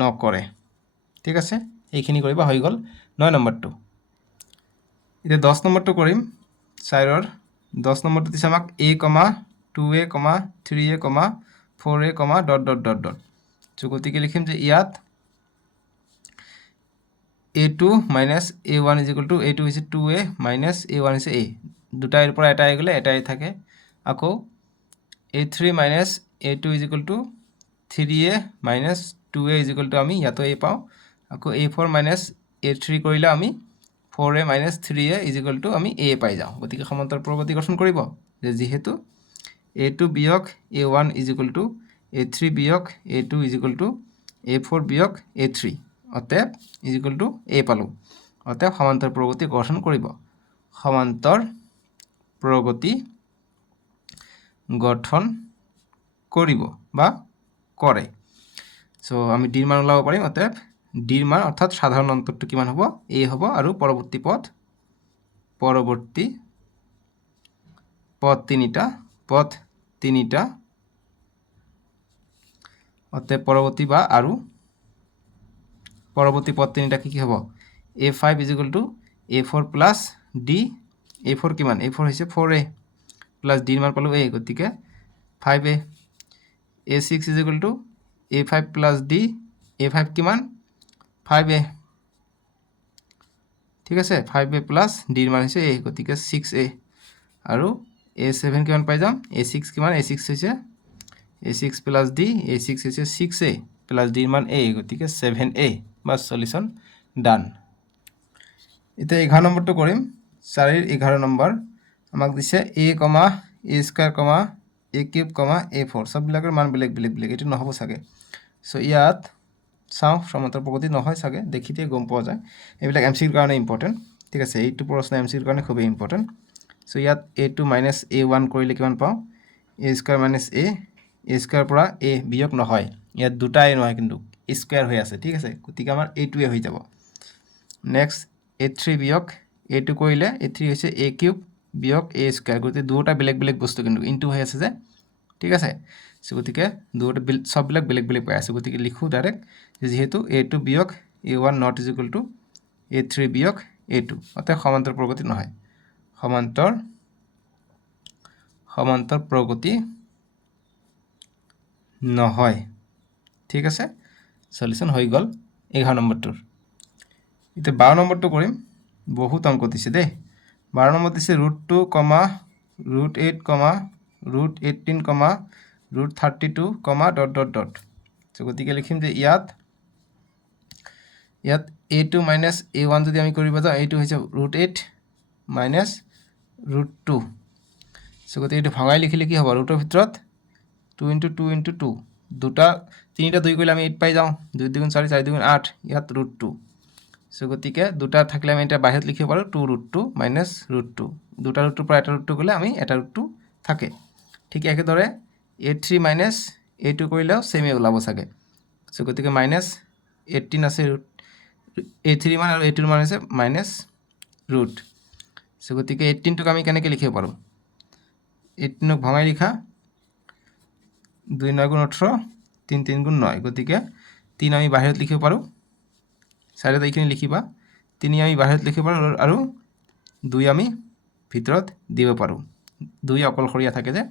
নকৰে ঠিক আছে এইখিনি কৰিবা হৈ গল 9 নম্বৰটো এতিয়া 10 নম্বৰটো কৰিম চাইৰৰ 10 নম্বৰটো দিছে আমাক A, 2A, 3A, 4A, ... so গতিকে লিখিম যে ইয়াত a2 minus a1 is equal two a2 হৈছে 2a মাইনাছ a1 হৈছে a, দুটা এৰ পৰা এটা আহি গ'লে এটাই থাকে। আকৌ a3 minus a2 is equal two 3a minus 2a is equal two আমি ইয়াতো a পাওঁ। আকৌ a4 মাইনাছ a3 কৰিলে আমি 4a minus 3a is equal two আমি a পাই যাওঁ। গতিকে সমান্তৰ প্ৰগতি গঠন কৰিব যে যিহেতু a2 বিয়োগ a1 is equal two a3 বিয়োগ a2 is equal two a4 বিয়োগ a3, অতএব ইজ ইকুৱেল টু a পালোঁ। অতএব সমান্তৰ প্ৰগতি গঠন কৰিব। সমান্তৰ প্ৰগতি গঠন কৰিব বা কৰে। সো আমি ডিৰ মান ওলাব পাৰিম। অতএব ডিৰ মান অৰ্থাৎ সাধাৰণ অন্তৰটো কিমান হ'ব? a হ'ব আৰু পৰৱৰ্তী পদ তিনিটা অতএব পৰৱৰ্তী বা আৰু পৰৱৰ্তী পদ তিনিটা কি হ'ব? a5 is equal two a4 plus d, a4 কিমান? a4 হৈছে 4a প্লাছ ডিৰ মান পালোঁ a, গতিকে 5a। a6 is equal two a5 plus d, a5 কিমান? 5a, ঠিক আছে। 5a প্লাছ ডিৰ মান হৈছে a, গতিকে 6a। আৰু a7 কিমান পাই যাম? a6 কিমান? a6 হৈছে a6 প্লাছ d, a6 হৈছে 6a প্লাছ ডিৰ মান a, গতিকে 7a বা সলিউশ্যন ডান। এতিয়া 11 নম্বৰটো কৰিম। 4ৰ 11 নম্বৰ আমাক দিছে a, a square, a cube, a4 সববিলাকৰ মান বেলেগ বেলেগ, এইটো নহ'ব চাগে। সো ইয়াত চাওঁ সমান্তৰ প্ৰগতি নহয় চাগে, দেখিতে গম পোৱা যায়। এইবিলাক এমচিৰ কাৰণে ইম্পৰ্টেণ্ট, ঠিক আছে। এইটো প্ৰশ্ন এমচিৰ কাৰণে খুবেই ইম্পৰ্টেণ্ট। সো ইয়াত a2 মাইনাছ a1 কৰিলে কিমান পাওঁ? a square minus a square পৰা a বিয়োগ নহয়, ইয়াত দুটা a নহয় কিন্তু স্কোৱাৰ হৈ আছে, ঠিক আছে। গতিকে আমাৰ a2 হৈ যাব। নেক্সট a3 বিয়োগ a2 কৰিলে a3 হৈছে a কিউব বিয়োগ a স্কোৱাৰ, গতিকে দুটা বেলেগ বেলেগ বস্তু কিন্তু ইনটু হৈ আছে যে, ঠিক আছে। সো গতিকে দুটা সববিলাক বেলেগ বেলেগ পাই আছে, গতিকে লিখোঁ ডাইৰেক্ট যিহেতু a2 বিয়োগ a1 not is equal two a3 বিয়োগ a2, অৰ্থাৎ সমান্তৰ প্ৰগতি নহয়। সমান্তৰ প্ৰগতি নহয়, ঠিক আছে। সলিউশ্যন হৈ গ'ল 11 নম্বৰটোৰ। এতিয়া 12 নম্বৰটো কৰিম। বহুত অংক দিছে দেই। 12 নম্বৰ দিছে √2, √8, √18, √32, ডট। সো গতিকে লিখিম যে ইয়াত a2 মাইনাছ a1 যদি আমি কৰিব যাওঁ, এইটো হৈছে √8 মাইনাছ √2। সো গতিকে এইটো ভঙাই লিখিলে কি হ'ব? ৰুটৰ ভিতৰত 2 × 2 × 2, তিনিটা 2 কৰিলে আমি 8 পাই যাওঁ। 2 × 2 = 4, 4 × 2 = 8, ইয়াত √2। সো গতিকে দুটা থাকিলে আমি এটা বাহিৰত লিখিব পাৰোঁ 2√2 মাইনাছ √2, দুটা ৰুটটোৰ পৰা এটা ৰুটটো গ'লে আমি এটা ৰুটটো থাকে। ঠিক একেদৰে a3 মাইনাছ a2 কৰিলেও ছেমে ওলাব চাগে। সো গতিকে মাইনাছ 18 আছে a3 মান, আৰু a2 মান হৈছে মাইনাছ ৰুট। সো গতিকে 18টোক আমি কেনেকৈ লিখিব পাৰোঁ? 18ক ভঙাই লিখা, 2 × 9 = 18, 3 × 3 = 9, গতিকে 3 আমি বাহিৰত লিখিব পাৰোঁ। চাইডত এইখিনি লিখিবা, 3 আমি বাহিৰত লিখিব পাৰোঁ আৰু 2 আমি ভিতৰত দিব পাৰোঁ। 2 অকলশৰীয়া থাকে যে,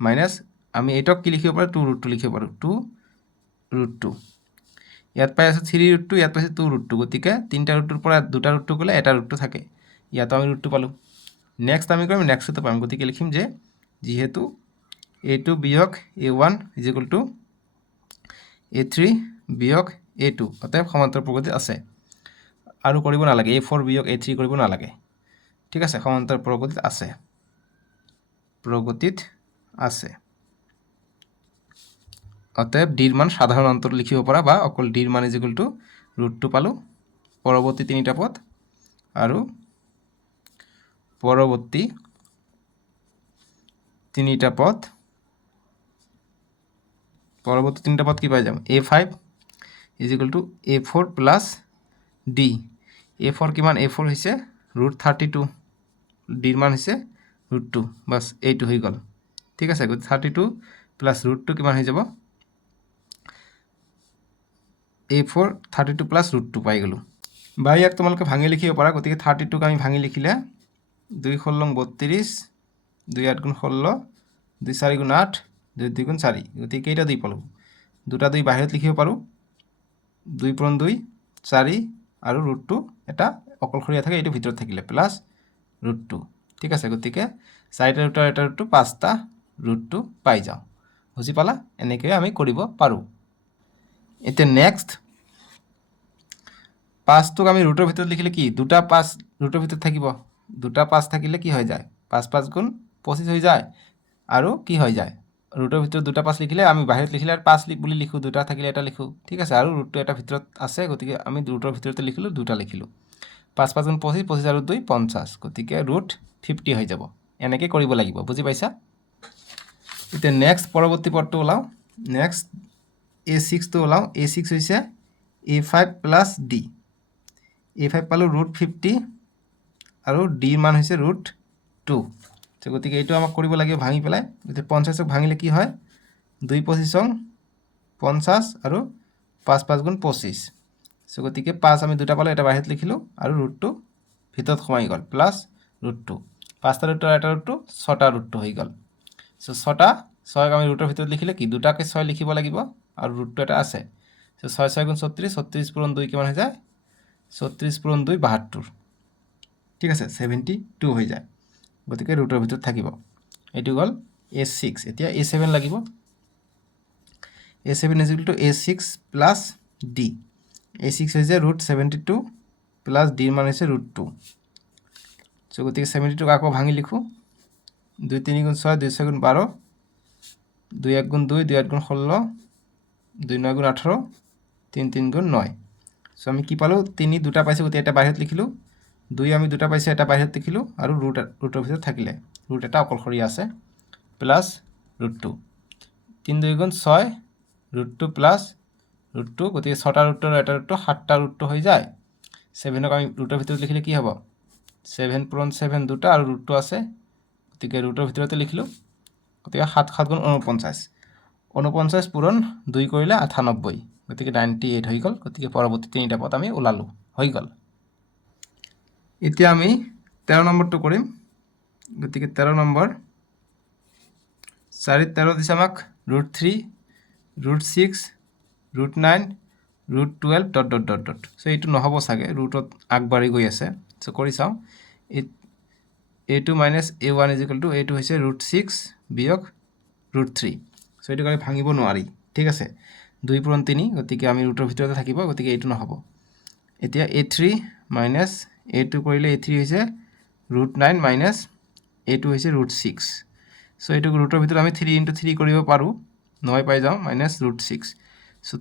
মাইনাছ আমি এইটক কি লিখিব পাৰোঁ? 2√2 লিখিব পাৰোঁ, 2√2। ইয়াত পাই আছোঁ 3√2, ইয়াত পাইছোঁ 2√2, গতিকে তিনিটা ৰুটটোৰ পৰা দুটা ৰুটটো গ'লে এটা ৰুটটো থাকে। ইয়াতো আমি ৰুটটো পালোঁ। নেক্সট আমি কৰিম, নেক্সটটো পাম, গতিকে লিখিম যে যিহেতু a2 বিয়োগ a1 is equal two a3 বিয়োগ a2, অতএব সমান্তৰ প্ৰগতি আছে। আৰু কৰিব নালাগে, a4 বিয়োগ a3 কৰিব নালাগে, ঠিক আছে। সমান্তৰ প্ৰগতিত আছে। অতএব ডিৰ মান সাধাৰণ অন্তৰ লিখিব পৰা বা অকল ডিৰ মান ইজ ইকুৱেল টু √2 পালোঁ। পৰৱৰ্তী তিনিটা পদ আৰু পৰৱৰ্তী তিনিটা পদ কি পাই যাম? a5 is equal two a4 plus d, a4 কিমান? a4 হৈছে √32, ডিৰ মান হৈছে √2, বাছ এইটো হৈ গ'ল, ঠিক আছে। গতিকে 32 প্লাছ √2 কিমান হৈ যাব? a4 32 প্লাছ √2 পাই গ'লোঁ। বা ইয়াক তোমালোকে ভাঙি লিখিব পাৰা, গতিকে 32ক আমি ভাঙি লিখিলে 2 × 16 = 32, 2 × 8 = 16, 2 × 4 = 8, 2 × 2 = 4, গতিকে কেইটা 2 পালোঁ? দুটা 2 বাহিৰত লিখিব পাৰোঁ, 2 × 2 = 4 আৰু √2 এটা অকলশৰীয়া থাকে এইটো ভিতৰত থাকিলে প্লাছ √2 ঠিক আছে গতিকে 4টা ৰুটৰ এটা ৰুটটো 5টা √2 পাই যাওঁ বুজি পালা এনেকৈ আমি কৰিব পাৰোঁ এতিয়া নেক্সট 5টোক আমি ৰুটৰ ভিতৰত লিখিলে কি দুটা 5 ৰুটৰ ভিতৰত থাকিব দুটা 5 থাকিলে কি হৈ যায় 5 5 গুণ 25 হৈ যায় আৰু কি হৈ যায় ৰুটৰ ভিতৰত দুটা 5 লিখিলে আমি বাহিৰত লিখিলে আৰু 5 বুলি লিখো দুটা থাকিলে এটা লিখো ঠিক আছে আৰু ৰুটটো এটা ভিতৰত আছে গতিকে আমি ৰুটৰ ভিতৰতে লিখিলো দুটা লিখিলো 5 5 গুণ 25 25 আৰু 2 50 গতিকে √50 হৈ যাব এনেকৈ কৰিব লাগিব বুজি পাইছা এতিয়া নেক্সট পৰৱৰ্তী পদটো ওলাও নেক্সট a6 টো ওলাও a6 হৈছে a5 প্লাছ d a5 পালোঁ √50 আৰু d মান হৈছে √2 গতিকে এইটো আমাক কৰিব লাগিব ভাঙি পেলাই গতিকে 50ক ভাঙিলে কি হয় 2 25 50 আৰু 5 5 গুণ 25 গতিকে 5 আমি দুটা পালোঁ এটা বাহিৰত লিখিলোঁ আৰু √2 ভিতৰত সোমাই গ'ল প্লাছ √2 5টা ৰুটৰ এটা ৰুটটো 6টা √2 হৈ গ'ল 6টা 6ক আমি ৰুটৰ ভিতৰত লিখিলে কি দুটাকে 6 লিখিব লাগিব আৰু √2 এটা আছে 6 6 গুণ 36 36 পূৰণ 2 কিমান হৈ যায় 36 পূৰণ 2 72 ঠিক আছে 72 হৈ যায় গতিকে ৰুটৰ ভিতৰত থাকিব এইটো গ'ল a6 এতিয়া a7 লাগিব a7 = a6 plus d a6 হৈছে √72 প্লাছ d মান হৈছে √2 গতিকে 72ক আকৌ ভাঙি লিখোঁ 2 3 গুণ 6 2 6 গুণ 12 2 1 গুণ 2 2 8 গুণ 16 2 9 গুণ 18 3 3 গুণ 9 আমি কি পালোঁ 3 দুটা পাইছোঁ গতিকে এটা বাহিৰত লিখিলোঁ 2 আমি দুটা পাইছোঁ এটা বাহিৰত লিখিলোঁ আৰু ৰুটৰ ভিতৰত থাকিলে ৰুট এটা অকলশৰীয়া আছে প্লাছ √2 3 2 গুণ 6 √2 প্লাছ √2 গতিকে 6টা ৰুটৰ এটা ৰুটটো 7টা √2 হৈ যায় 7ক আমি ৰুটৰ ভিতৰত লিখিলে কি হ'ব 7 পূৰণ 7 দুটা আৰু √2 আছে গতিকে ৰুটৰ ভিতৰতে লিখিলোঁ গতিকে 7 7 গুণ 49 49 পূৰণ 2 কৰিলে 98 গতিকে 98 হৈ গ'ল গতিকে পৰৱৰ্তী তিনিটা পদ আমি ওলালোঁ হৈ গ'ল এতিয়া আমি 13 নম্বৰটো কৰিম গতিকে 13 নম্বৰ 4 13 দিছে আমাক √3 √6 √9 √12 ... এইটো নহ'ব চাগে ৰুটত আগবাঢ়ি গৈ আছে কৰি চাওঁ a2 মাইনাছ a1 = এইটো হৈছে √6 বিয়োগ √3 এইটো কাৰণে ভাঙিব নোৱাৰি ঠিক আছে 2 পূৰণ 3 গতিকে আমি ৰুটৰ ভিতৰতে থাকিব গতিকে এইটো নহ'ব এতিয়া a3 মাইনাছ a2 কৰিলে a3 হৈছে √9 মাইনাছ a2 হৈছে √6 এইটো ৰুটৰ ভিতৰত আমি 3 × 3 কৰিব পাৰোঁ 9 পাই যাওঁ মাইনাছ √6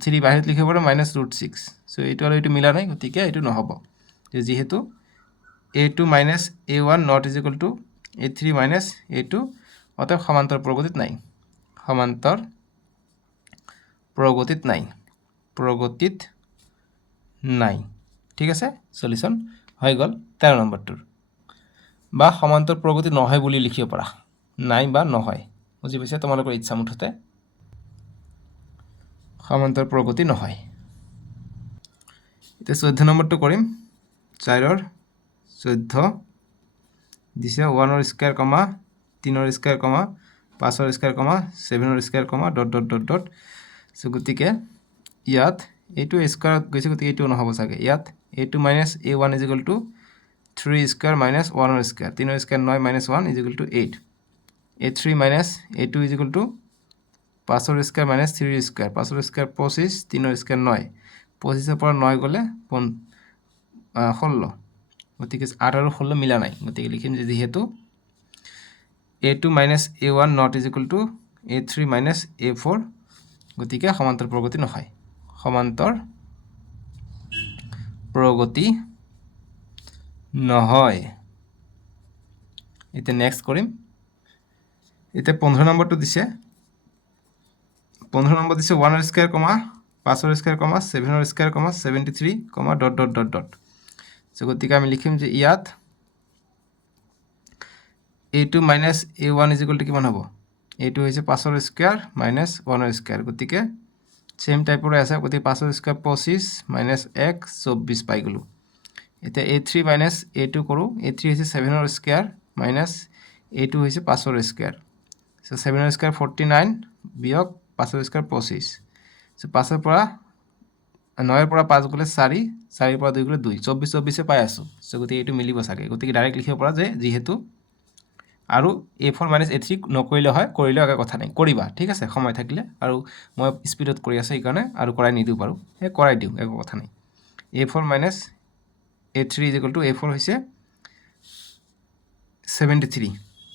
3 বাহিৰত লিখিব পাৰোঁ মাইনাছ √6 এইটো আৰু এইটো মিলা নাই গতিকে এইটো নহ'ব যিহেতু a2 minus a1 ≠ a3 minus a2 অতএব সমান্তৰ প্ৰগতিত নাই সমান্তৰ প্ৰগতিত নাই ঠিক আছে সলিউশন হৈ গ'ল 13 নম্বৰটোৰ বা সমান্তৰ প্ৰগতি নহয় বুলি লিখিব পাৰা নাই বা নহয় বুজি পাইছা তোমালোকৰ ইচ্ছা মুঠতে সমান্তৰ প্ৰগতি নহয় এতিয়া 14 নম্বৰটো কৰিম 4ৰ 14 দিছে 1ৰ স্কয়াৰ, 3ৰ স্কয়াৰ, 5ৰ স্কয়াৰ, 7ৰ স্কয়াৰ, ... গতিকে ইয়াত এইটো স্কয়াৰত গৈছে গতিকে এইটো নহ'ব চাগে ইয়াত a2 minus a1 = 3 square minus 1ৰ স্কয়াৰ 3ৰ square 9 minus 1 = 8 a3 minus a2 = 5ৰ স্কয়াৰ মাইনাছ 3ৰ স্কয়াৰ 5ৰ স্কয়াৰ 25 3ৰ স্কয়াৰ 9 25ৰ পৰা 9 গ'লে 16 গতিকে 8 আৰু 16 মিলা নাই গতিকে লিখিম যে যিহেতু a2 minus a1 ≠ a3 minus a4 গতিকে সমান্তৰ প্ৰগতি নহয় সমান্তৰ প্ৰগতি নহয় এতিয়া নেক্সট কৰিম এতিয়া 15 নম্বৰটো দিছে 15 নম্বৰ দিছে 1ৰ স্কয়াৰ, 5ৰ স্কয়াৰ, 7ৰ স্কয়াৰ, 73, ... গতিকে আমি লিখিম যে ইয়াত a2 মাইনাছ a1 = কিমান হ'ব a2 হৈছে 5ৰ স্কয়াৰ মাইনাছ 1ৰ স্কয়াৰ গতিকে সেম টাইপৰে আছে গতিকে 5ৰ স্কয়াৰ 25 মাইনাছ 1 24 পাই গ'লো এতিয়া a3 মাইনাছ a2 কৰোঁ a3 হৈছে 7ৰ স্কয়াৰ মাইনাছ a2 হৈছে 5ৰ স্কয়াৰ 7ৰ স্কয়াৰ 49 বিয়োগ 5ৰ স্কয়াৰ 25 5ৰ পৰা 9ৰ পৰা 5 গ'লে 4, 4ৰ পৰা 2 গ'লে 2, 24 24 পাই আছোঁ। চ' গতিকে এইটো মিলিব চাগে, গতিকে ডাইৰেক্ট লিখিব পৰা যে যিহেতু আৰু A4 - A3 নকৰিলে হয়, কৰিলেও একো কথা নাই, কৰিবা ঠিক আছে সময় থাকিলে, আৰু মই স্পীডত কৰি আছোঁ সেইকাৰণে আৰু কৰাই নিদিওঁ বাৰু, সেই কৰাই দিওঁ, একো কথা নাই। A4 - A3 A4 হৈছে 73,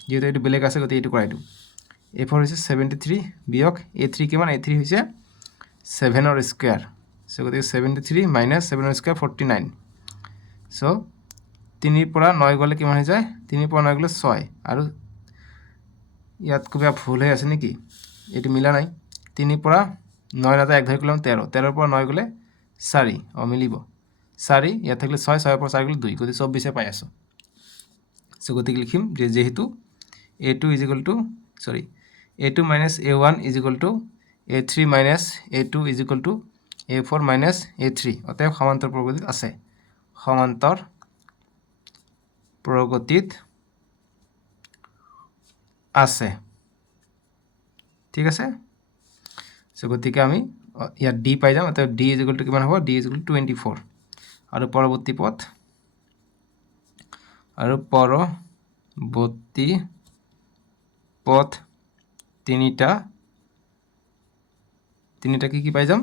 যেহেতু এইটো বেলেগ আছে গতিকে এইটো কৰাই দিওঁ। A4 হৈছে 73 বিয়োগ A3 কিমান, A3 হৈছে 7ৰ স্কুৱেৰ, চ' গতিকে 73 - 7ৰ স্কুৱেৰ 49, চ' 3ৰ পৰা 9 গ'লে কিমান হৈ যায়, 3ৰ পৰা 9 গ'লে 6, আৰু ইয়াত কিবা ভুল হৈ আছে নেকি, এইটো মিলা নাই, 3ৰ পৰা 9 নাযায়, 1 ধৰি গ'লে 13, 13ৰ পৰা 9 গ'লে 4, মিলিব 4, ইয়াত থাকিলে 6, 6ৰ পৰা 4 গ'লে 2, গতিকে 24 পাই আছোঁ। চ' গতিকে লিখিম যে যিহেতু A2 - A2 - A1 A3 - A2 A4 - A3, অতএব সমান্তর প্রগতিত আছে, সমান্তর প্রগতিত আছে, ঠিক আছে। চ' গতিকে আমি ইয়াত ডি পাই যাম, অতএব ডি কিমান হ'ব, ডি 24, আৰু পৰৱৰ্তী পথ তিনিটা কি পাই যাম,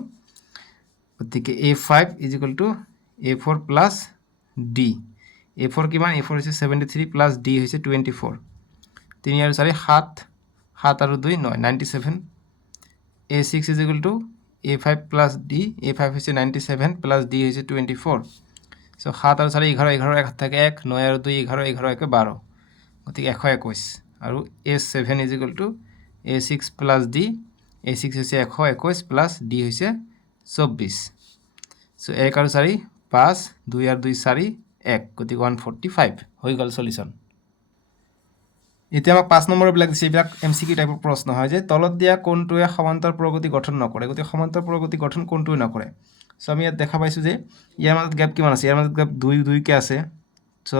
গতিকে A5 A4 plus D, A4 কিমান, A4 হৈছে 73 প্লাছ ডি হৈছে 24, 3 আৰু 4 7, 7 আৰু 2 9, 97, A6 A5 plus D, A5 হৈছে 97 প্লাছ ডি হৈছে 24, চ' 7 আৰু 4 11, 11 1 থাকে 1, 9 আৰু 2 11, 11 1 12, গতিকে 121, আৰু A7 A6 plus D, A6 হৈছে 121 প্লাছ ডি হৈছে 24, চ' 1 আৰু 4 5, 2 আৰু 2 4 1, গতিকে 145 হৈ গ'ল সলিউশ্যন। এতিয়া আমাক 5 নম্বৰবিলাক দিছে, এইবিলাক MCQ টাইপৰ প্ৰশ্ন হয় যে তলত দিয়া কোনটোৱে সমান্তৰ প্ৰগতি গঠন নকৰে, গতিকে সমান্তৰ প্ৰগতি গঠন কোনটোৱে নকৰে। চ' আমি ইয়াত দেখা পাইছোঁ যে ইয়াৰ মাজত গেপ কিমান আছে, ইয়াৰ মাজত গেপ 2 2কৈ আছে, চ'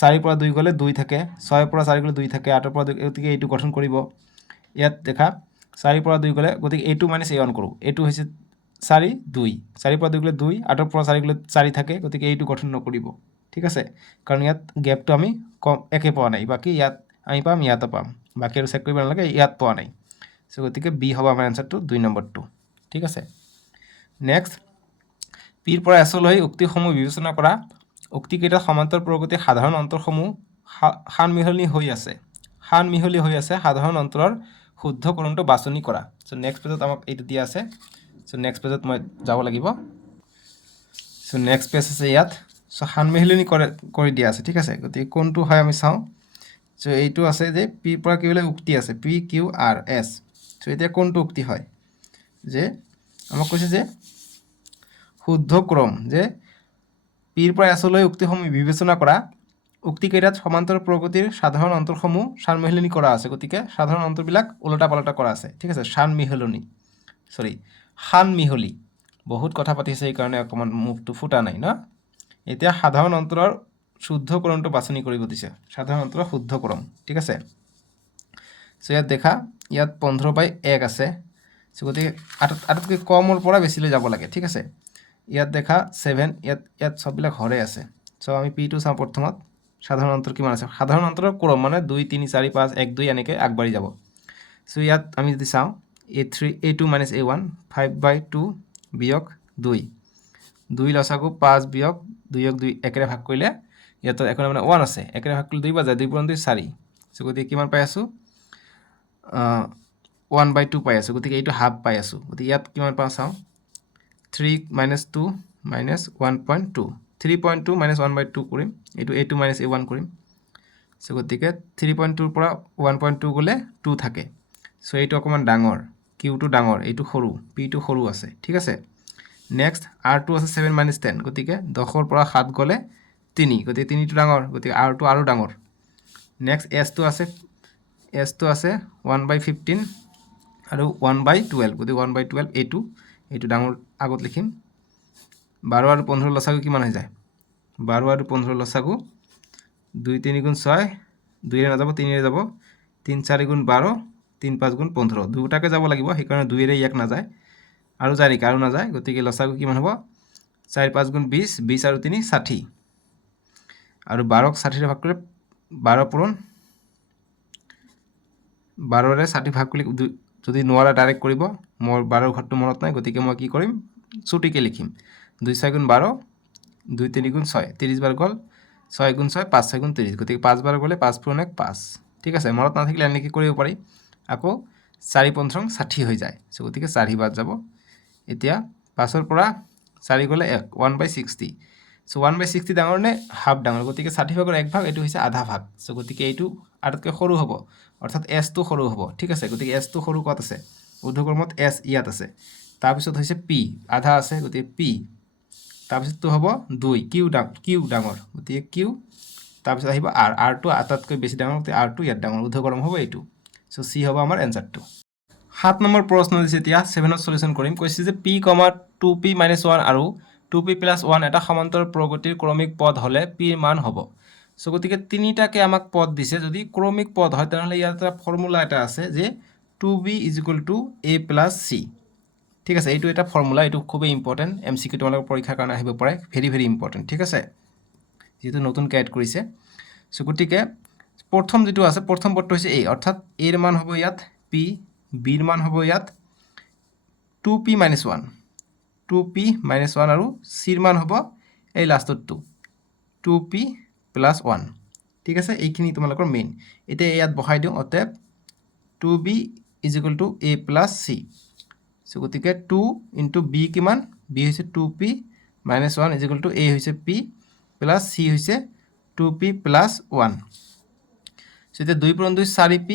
4ৰ পৰা 2 গ'লে 2 থাকে, 6ৰ পৰা 4 গ'লে 2 থাকে, 8ৰ পৰা 2, গতিকে এইটো গঠন কৰিব। ইয়াত দেখা 4ৰ পৰা 2 গ'লে, গতিকে A2 - A1 কৰোঁ, A2 হৈছে 4 2, 4ৰ পৰা 2 গ'লে 2, 8ৰ পৰা 4 গ'লে 4 থাকে, গতিকে এইটো গঠন নকৰিব, ঠিক আছে, কাৰণ ইয়াত গেপটো আমি একে পোৱা নাই, বাকী ইয়াত আমি পাম, ইয়াতো পাম, বাকী আৰু চেক কৰিব নালাগে, ইয়াত পোৱা নাই, চ' গতিকে বি হ'ব আমাৰ এনচাৰটো 2 নম্বৰটো, ঠিক আছে। নেক্সট, পিৰ পৰা এছলৈ উক্তিসমূহ বিবেচনা কৰা, উক্তিকেইটা সমান্তৰ প্ৰগতিৰ সাধাৰণ অন্তৰসমূহ সানমিহলি হৈ আছে, সাধাৰণ অন্তৰৰ শুদ্ধকৰণটো বাছনি কৰা। চ' নেক্সট পেজত আমাক এইটো দিয়া আছে, চ' নেক্সট পেজত মই যাব লাগিব, চ' নেক্সট পেজ আছে ইয়াত, চ' সানমিহলনি কৰি দিয়া আছে, ঠিক আছে, গতিকে কোনটো হয় আমি চাওঁ। চ' এইটো আছে যে পিৰ পৰা কি বোলে উক্তি আছে, PQRS, চ' এতিয়া কোনটো উক্তি হয়, যে আমাক কৈছে যে শুদ্ধ ক্ৰম, যে পিৰ পৰা এছলৈ উক্তিসমূহ বিবেচনা কৰা, উক্তিকেইটাত সমান্তৰ প্ৰগতিৰ সাধাৰণ অন্তৰসমূহ সানমিহলনি কৰা আছে, গতিকে সাধাৰণ অন্তৰবিলাক ওলটা পালটা কৰা আছে, ঠিক আছে, সানমিহলি, বহুত কথা পাতিছে সেইকাৰণে অকণমান মুখটো ফুটা নাই ন। এতিয়া সাধাৰণ অন্তৰৰ শুদ্ধকৰণটো বাছনি কৰিব দিছে, সাধাৰণ অন্তৰৰ শুদ্ধকৰণ, ঠিক আছে। চ' ইয়াত দেখা, ইয়াত 15/1 আছে, চ' গতিকে আটাইতকৈ কমৰ পৰা বেছিলৈ যাব লাগে, ঠিক আছে। ইয়াত দেখা 7, ইয়াত সববিলাক হৰে আছে, চ' আমি P2 চাওঁ প্ৰথমত, সাধাৰণ অন্তৰ কিমান আছে, সাধাৰণ অন্তৰৰ ক্ৰম মানে 2 3 4 5 1 2 এনেকৈ আগবাঢ়ি যাব। চ' ইয়াত আমি যদি চাওঁ A2 - A1 5/2 বিয়োগ 2, 2 লসাগু 5 বিয়োগ 2 2 একেৰে ভাগ কৰিলে ইয়াত এখন মানে 1 আছে, একেৰে ভাগ কৰিলে 2 বাজে, 2 × 2 4, চ' গতিকে কিমান পাই আছোঁ, 1/2 পাই আছোঁ, গতিকে এইটো হাফ পাই আছোঁ, গতিকে ইয়াত কিমান পাওঁ চাওঁ, 3 - 2 - 1.2, 3.2 - 1/2 কৰিম, এইটো A2 - A1 কৰিম, চ' গতিকে 3.2ৰ পৰা 1.2 গ'লে 2 থাকে, চ' এইটো অকণমান ডাঙৰ, কিউটো ডাঙৰ, এইটো সৰু, পিটো সৰু আছে, ঠিক আছে। নেক্সট R2 আছে 7 - 10, গতিকে 10ৰ পৰা 7 গ'লে 3, গতিকে 3টো ডাঙৰ, গতিকে R2 আৰু ডাঙৰ। নেক্সট S2 আছে 1/15 আৰু 1/12, গতিকে 1/12 এইটো ডাঙৰ আগত লিখিম। 12 আৰু 15 লসাগু কিমান হৈ যায়, 12 আৰু 15 লসাগু 2 3 × 6, 2ৰে নাযাব 3ৰে যাব, 3 4 × 12, 3 5 × 15, দুটাকে যাব লাগিব, সেইকাৰণে 2ৰে ইয়াক নাযায়, আৰু 4 আৰু নাযায় গতিকে লসাগু কিমান হ'ব 4 5 গুণ 20 20 আৰু 3 60 আৰু 12ক 60 ভাগ কৰিলে 12 পূৰণ 12ৰে 60 ভাগ কৰি যদি নোৱাৰা ডাইৰেক্ট কৰিব মোৰ 12ৰ ঘৰটো মনত নাই গতিকে মই কি কৰিম ছুটিকে লিখিম 2 6 গুণ 12 2 3 গুণ 6 30 বাৰ গ'ল 6 গুণ 6 5 6 গুণ 30 গতিকে 5 বাৰ গ'লে 5 পূৰণ 1 5 ঠিক আছে মনত নাথাকিলে এনেকৈ কৰিব পাৰি আকৌ 4 5 60 হৈ যায় সো গতিকে 4 বাদ যাব এতিয়া 5ৰ পৰা 4 গ'লে 1/60 সো 1/60 ডাঙৰ নে হাফ ডাঙৰ গতিকে 60 ভাগৰ 1 ভাগ এটো হৈছে আধা ভাগ সো গতিকে এইটো আটাতকৈ সৰু হ'ব অৰ্থাৎ s টো সৰু হ'ব ঠিক আছে গতিকে s টো সৰু কত আছে ঊৰ্ধ্বক্ৰমত s ইয়াত আছে তাৰ পিছত হৈছে p আধা আছে গতিকে p তাৰ পিছত তো হ'ব 2 q ডাঙৰ গতিকে q তাৰ পিছত আহিব r টো আটাতকৈ বেছি ডাঙৰ গতিকে r টো ইয়াত ডাঙৰ ঊৰ্ধ্বক্ৰম হ'ব এইটো সো c হ'ব আমাৰ এনসাৰটো 7 নম্বৰ প্ৰশ্ন দিছে এতিয়া 7ৰ সলিউশন কৰিম কৈছে যে p, 2p - 1 আৰু 2p + 1 এটা সমান্তৰাল প্ৰগতিৰ ক্ৰমিক পদ হলে p ৰ মান হ'ব সো গতিকে তিনিটাকে আমাক পদ দিছে যদি ক্ৰমিক পদ হয় তাহলে ইয়াত এটা ফৰ্মুলা এটা আছে যে 2b = a + c ঠিক আছে এইটো এটা ফৰ্মুলা এইটো খুবই ইম্পৰ্টেন্ট এমসিকিউ তোমালোকৰ পৰীক্ষাৰ কাৰণে আহিব পাৰে ভেৰি ইম্পৰ্টেন্ট ঠিক আছে যেটো নতুন এড কৰিছে সো গতিকে প্ৰথম যেটো আছে প্ৰথম পদটো হৈছে a অৰ্থাৎ a ৰ মান হ'ব ইয়াত p b ৰ মান হ'ব ইয়াত 2p - 1 2p - 1 আৰু c ৰ মান হ'ব এই লাষ্টটো 2p + 1 ঠিক আছে এইখিনি তোমালোকৰ মেইন এতিয়া ইয়াত বহাই দিও অতএব 2b = a + c সো গতিকে 2 * b কিমান b হৈছে 2p - 1 = a হৈছে p + c হৈছে 2p + 1 সো এতিয়া 2 পূৰণ 2 4p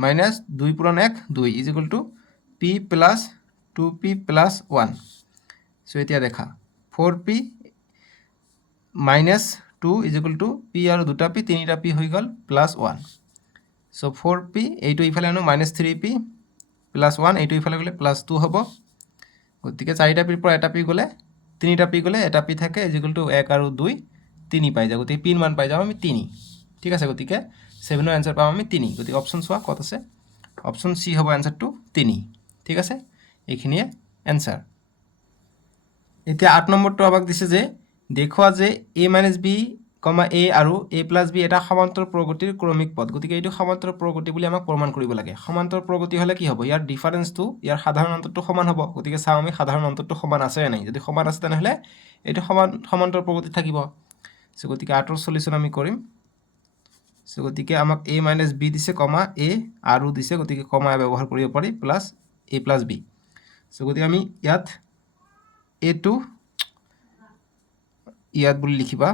- 2 পূৰণ 1 2 = p + 2p + 1 সো এতিয়া দেখা 4p - 2 = p আৰু 2টা p 3টা p হৈ গল +1 সো 4p এইটো ইফালে আনো -3p + 1 এইটো ইফালে গলে +2 হ'ব গতিকে 4টা p পৰা এটা p গলে 3টা p গলে এটা p থাকে = 1 আৰু 2 3 পাই যাব গতিকে p ৰ মান পাই যাম আমি 3 ঠিক আছে গতিকে 7 ৰ आंसर পাম আমি 3 গতিকে অপচন চোৱা কত আছে অপচন সি হ'ব आंसरটো 3 ঠিক আছে এইখিনিয়ে आंसर এতিয়া 8 নম্বৰটো আমাক দিছে যে দেখুৱা যে a - b, a আৰু a + b এটা সমান্তৰাল প্ৰগতিৰ ক্ৰমিক পদ গতিকে এইটো সমান্তৰাল প্ৰগতি বুলি আমাক প্ৰমাণ কৰিব লাগে সমান্তৰাল প্ৰগতি হলে কি হ'ব ইয়াৰ ডিফাৰেন্সটো ইয়াৰ সাধাৰণ অন্তৰটো সমান হ'ব গতিকে চাও আমি সাধাৰণ অন্তৰটো সমান আছে নাই যদি সমান আছে তেনহলে এইটো সমান্তৰাল প্ৰগতি থাকিব সো গতিকে 8ৰ সলিউশন আমি কৰিম সো গতিকে আমাক a - b দিছে a আৰু দিছে গতিকে কমা ব্যৱহাৰ কৰিব পাৰি প্লাস a + b সো গতিকে আমি ইয়াত a2 ইয়াত বুলি লিখিবা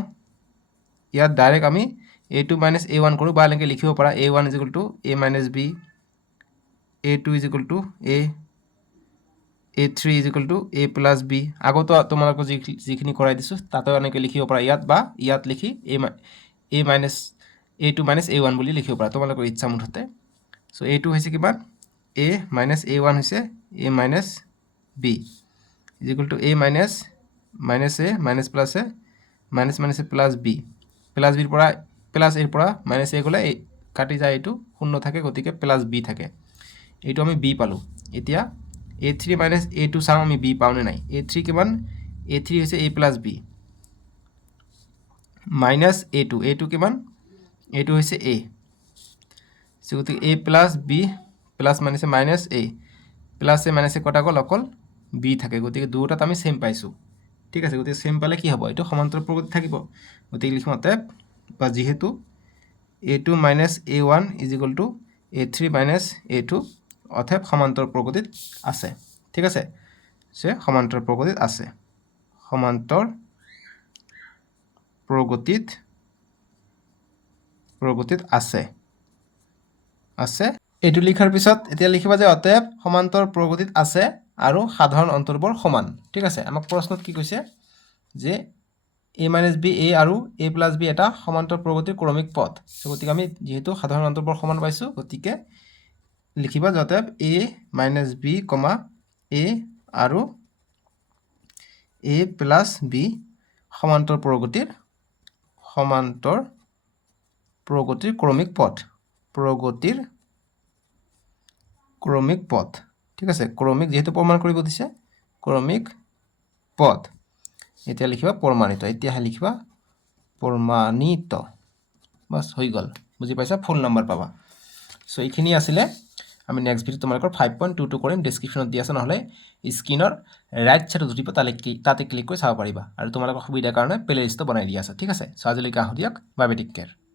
ইয়াত ডাইৰেক্ট আমি a2 - a1 কৰো বা এনেকৈ লিখিব পাৰা a1 = a - b a2 = a a3 = a + b আগতো তোমালোকক যিখিনি কৰাই দিছো তাতো এনেকৈ লিখিব পাৰা ইয়াত বা ইয়াত লিখি a2 - a1 বুলি লিখিব পাৰা তোমালোকৰ ইচ্ছা মুঠতে সো a2 হৈছে কিমান a - a1 হৈছে a - b = a - a - a + b + b ৰ পৰা প্লাস এৰ পৰা মাইনাস a গলে কাটি যায় এইটো শূন্য থাকে গতিকে +b থাকে এইটো আমি b পালো এতিয়া a3 - a2 চাও আমি b পাওনে নাই a3 কিমান a3 হৈছে a + b - a2 কিমান a2 হৈছে a সো গতিকে a + b প্লাস মাইনাসে -a প্লাসে মাইনাসে কটা গল অকল b থাকে গতিকে দুটাত আমি সেম পাইছো ঠিক আছে গতিকে সেম পালে কি হ'ব এটো সমান্তৰাল প্ৰগতি থাকিব গতিকে লিখম অতএব বা যেহেতু a2 - a1 = a3 - a2 অতএব সমান্তৰাল প্ৰগতিত আছে ঠিক আছে সে সমান্তৰাল প্ৰগতিত আছে সমান্তৰাল প্ৰগতিত আছে এটো লিখাৰ পিছত এতিয়া লিখিবা যে অতএব সমান্তৰাল প্ৰগতিত আছে আৰু সাধাৰণ অন্তৰবোৰ সমান ঠিক আছে আমাক প্ৰশ্নত কি কৈছে যে a - b a আৰু a + b এটা সমান্তৰাল প্ৰগতিৰ ক্ৰমিক পথ সো গতিকে আমি যেহেতু সাধাৰণ অন্তৰবোৰ সমান পাইছো গতিকে লিখিবা যে অতএব a - b, a আৰু a + b সমান্তৰাল প্ৰগতিৰ ক্ৰমিক পথ ঠিক আছে ক্ৰমিক যেহেতু প্ৰমাণ কৰিব দিছে ক্ৰমিক পদ এতিয়া লিখিবা প্ৰমাণিত এতিয়াহে লিখিবা প্ৰমাণিত বাস হৈ গ'ল বুজি পাইছা ফুল নম্বৰ পাবা সো এইখিনি আছিলে আমি নেক্সট ভিডিও তোমালোকৰ 5.22 কৰিম ডেসক্ৰিপশনত দি আছে নহলে স্ক্ৰিনৰ ৰাইট সাইডত জুটিব তাতে ক্লিক কৰি চাব পাৰিবা আৰু তোমালোকৰ সুবিধাৰ কাৰণে প্লে লিষ্টটো বনাই দিয়া আছে ঠিক আছে সো আজিলৈকে আহো দিয়ক বাই বাই টেক কেয়াৰ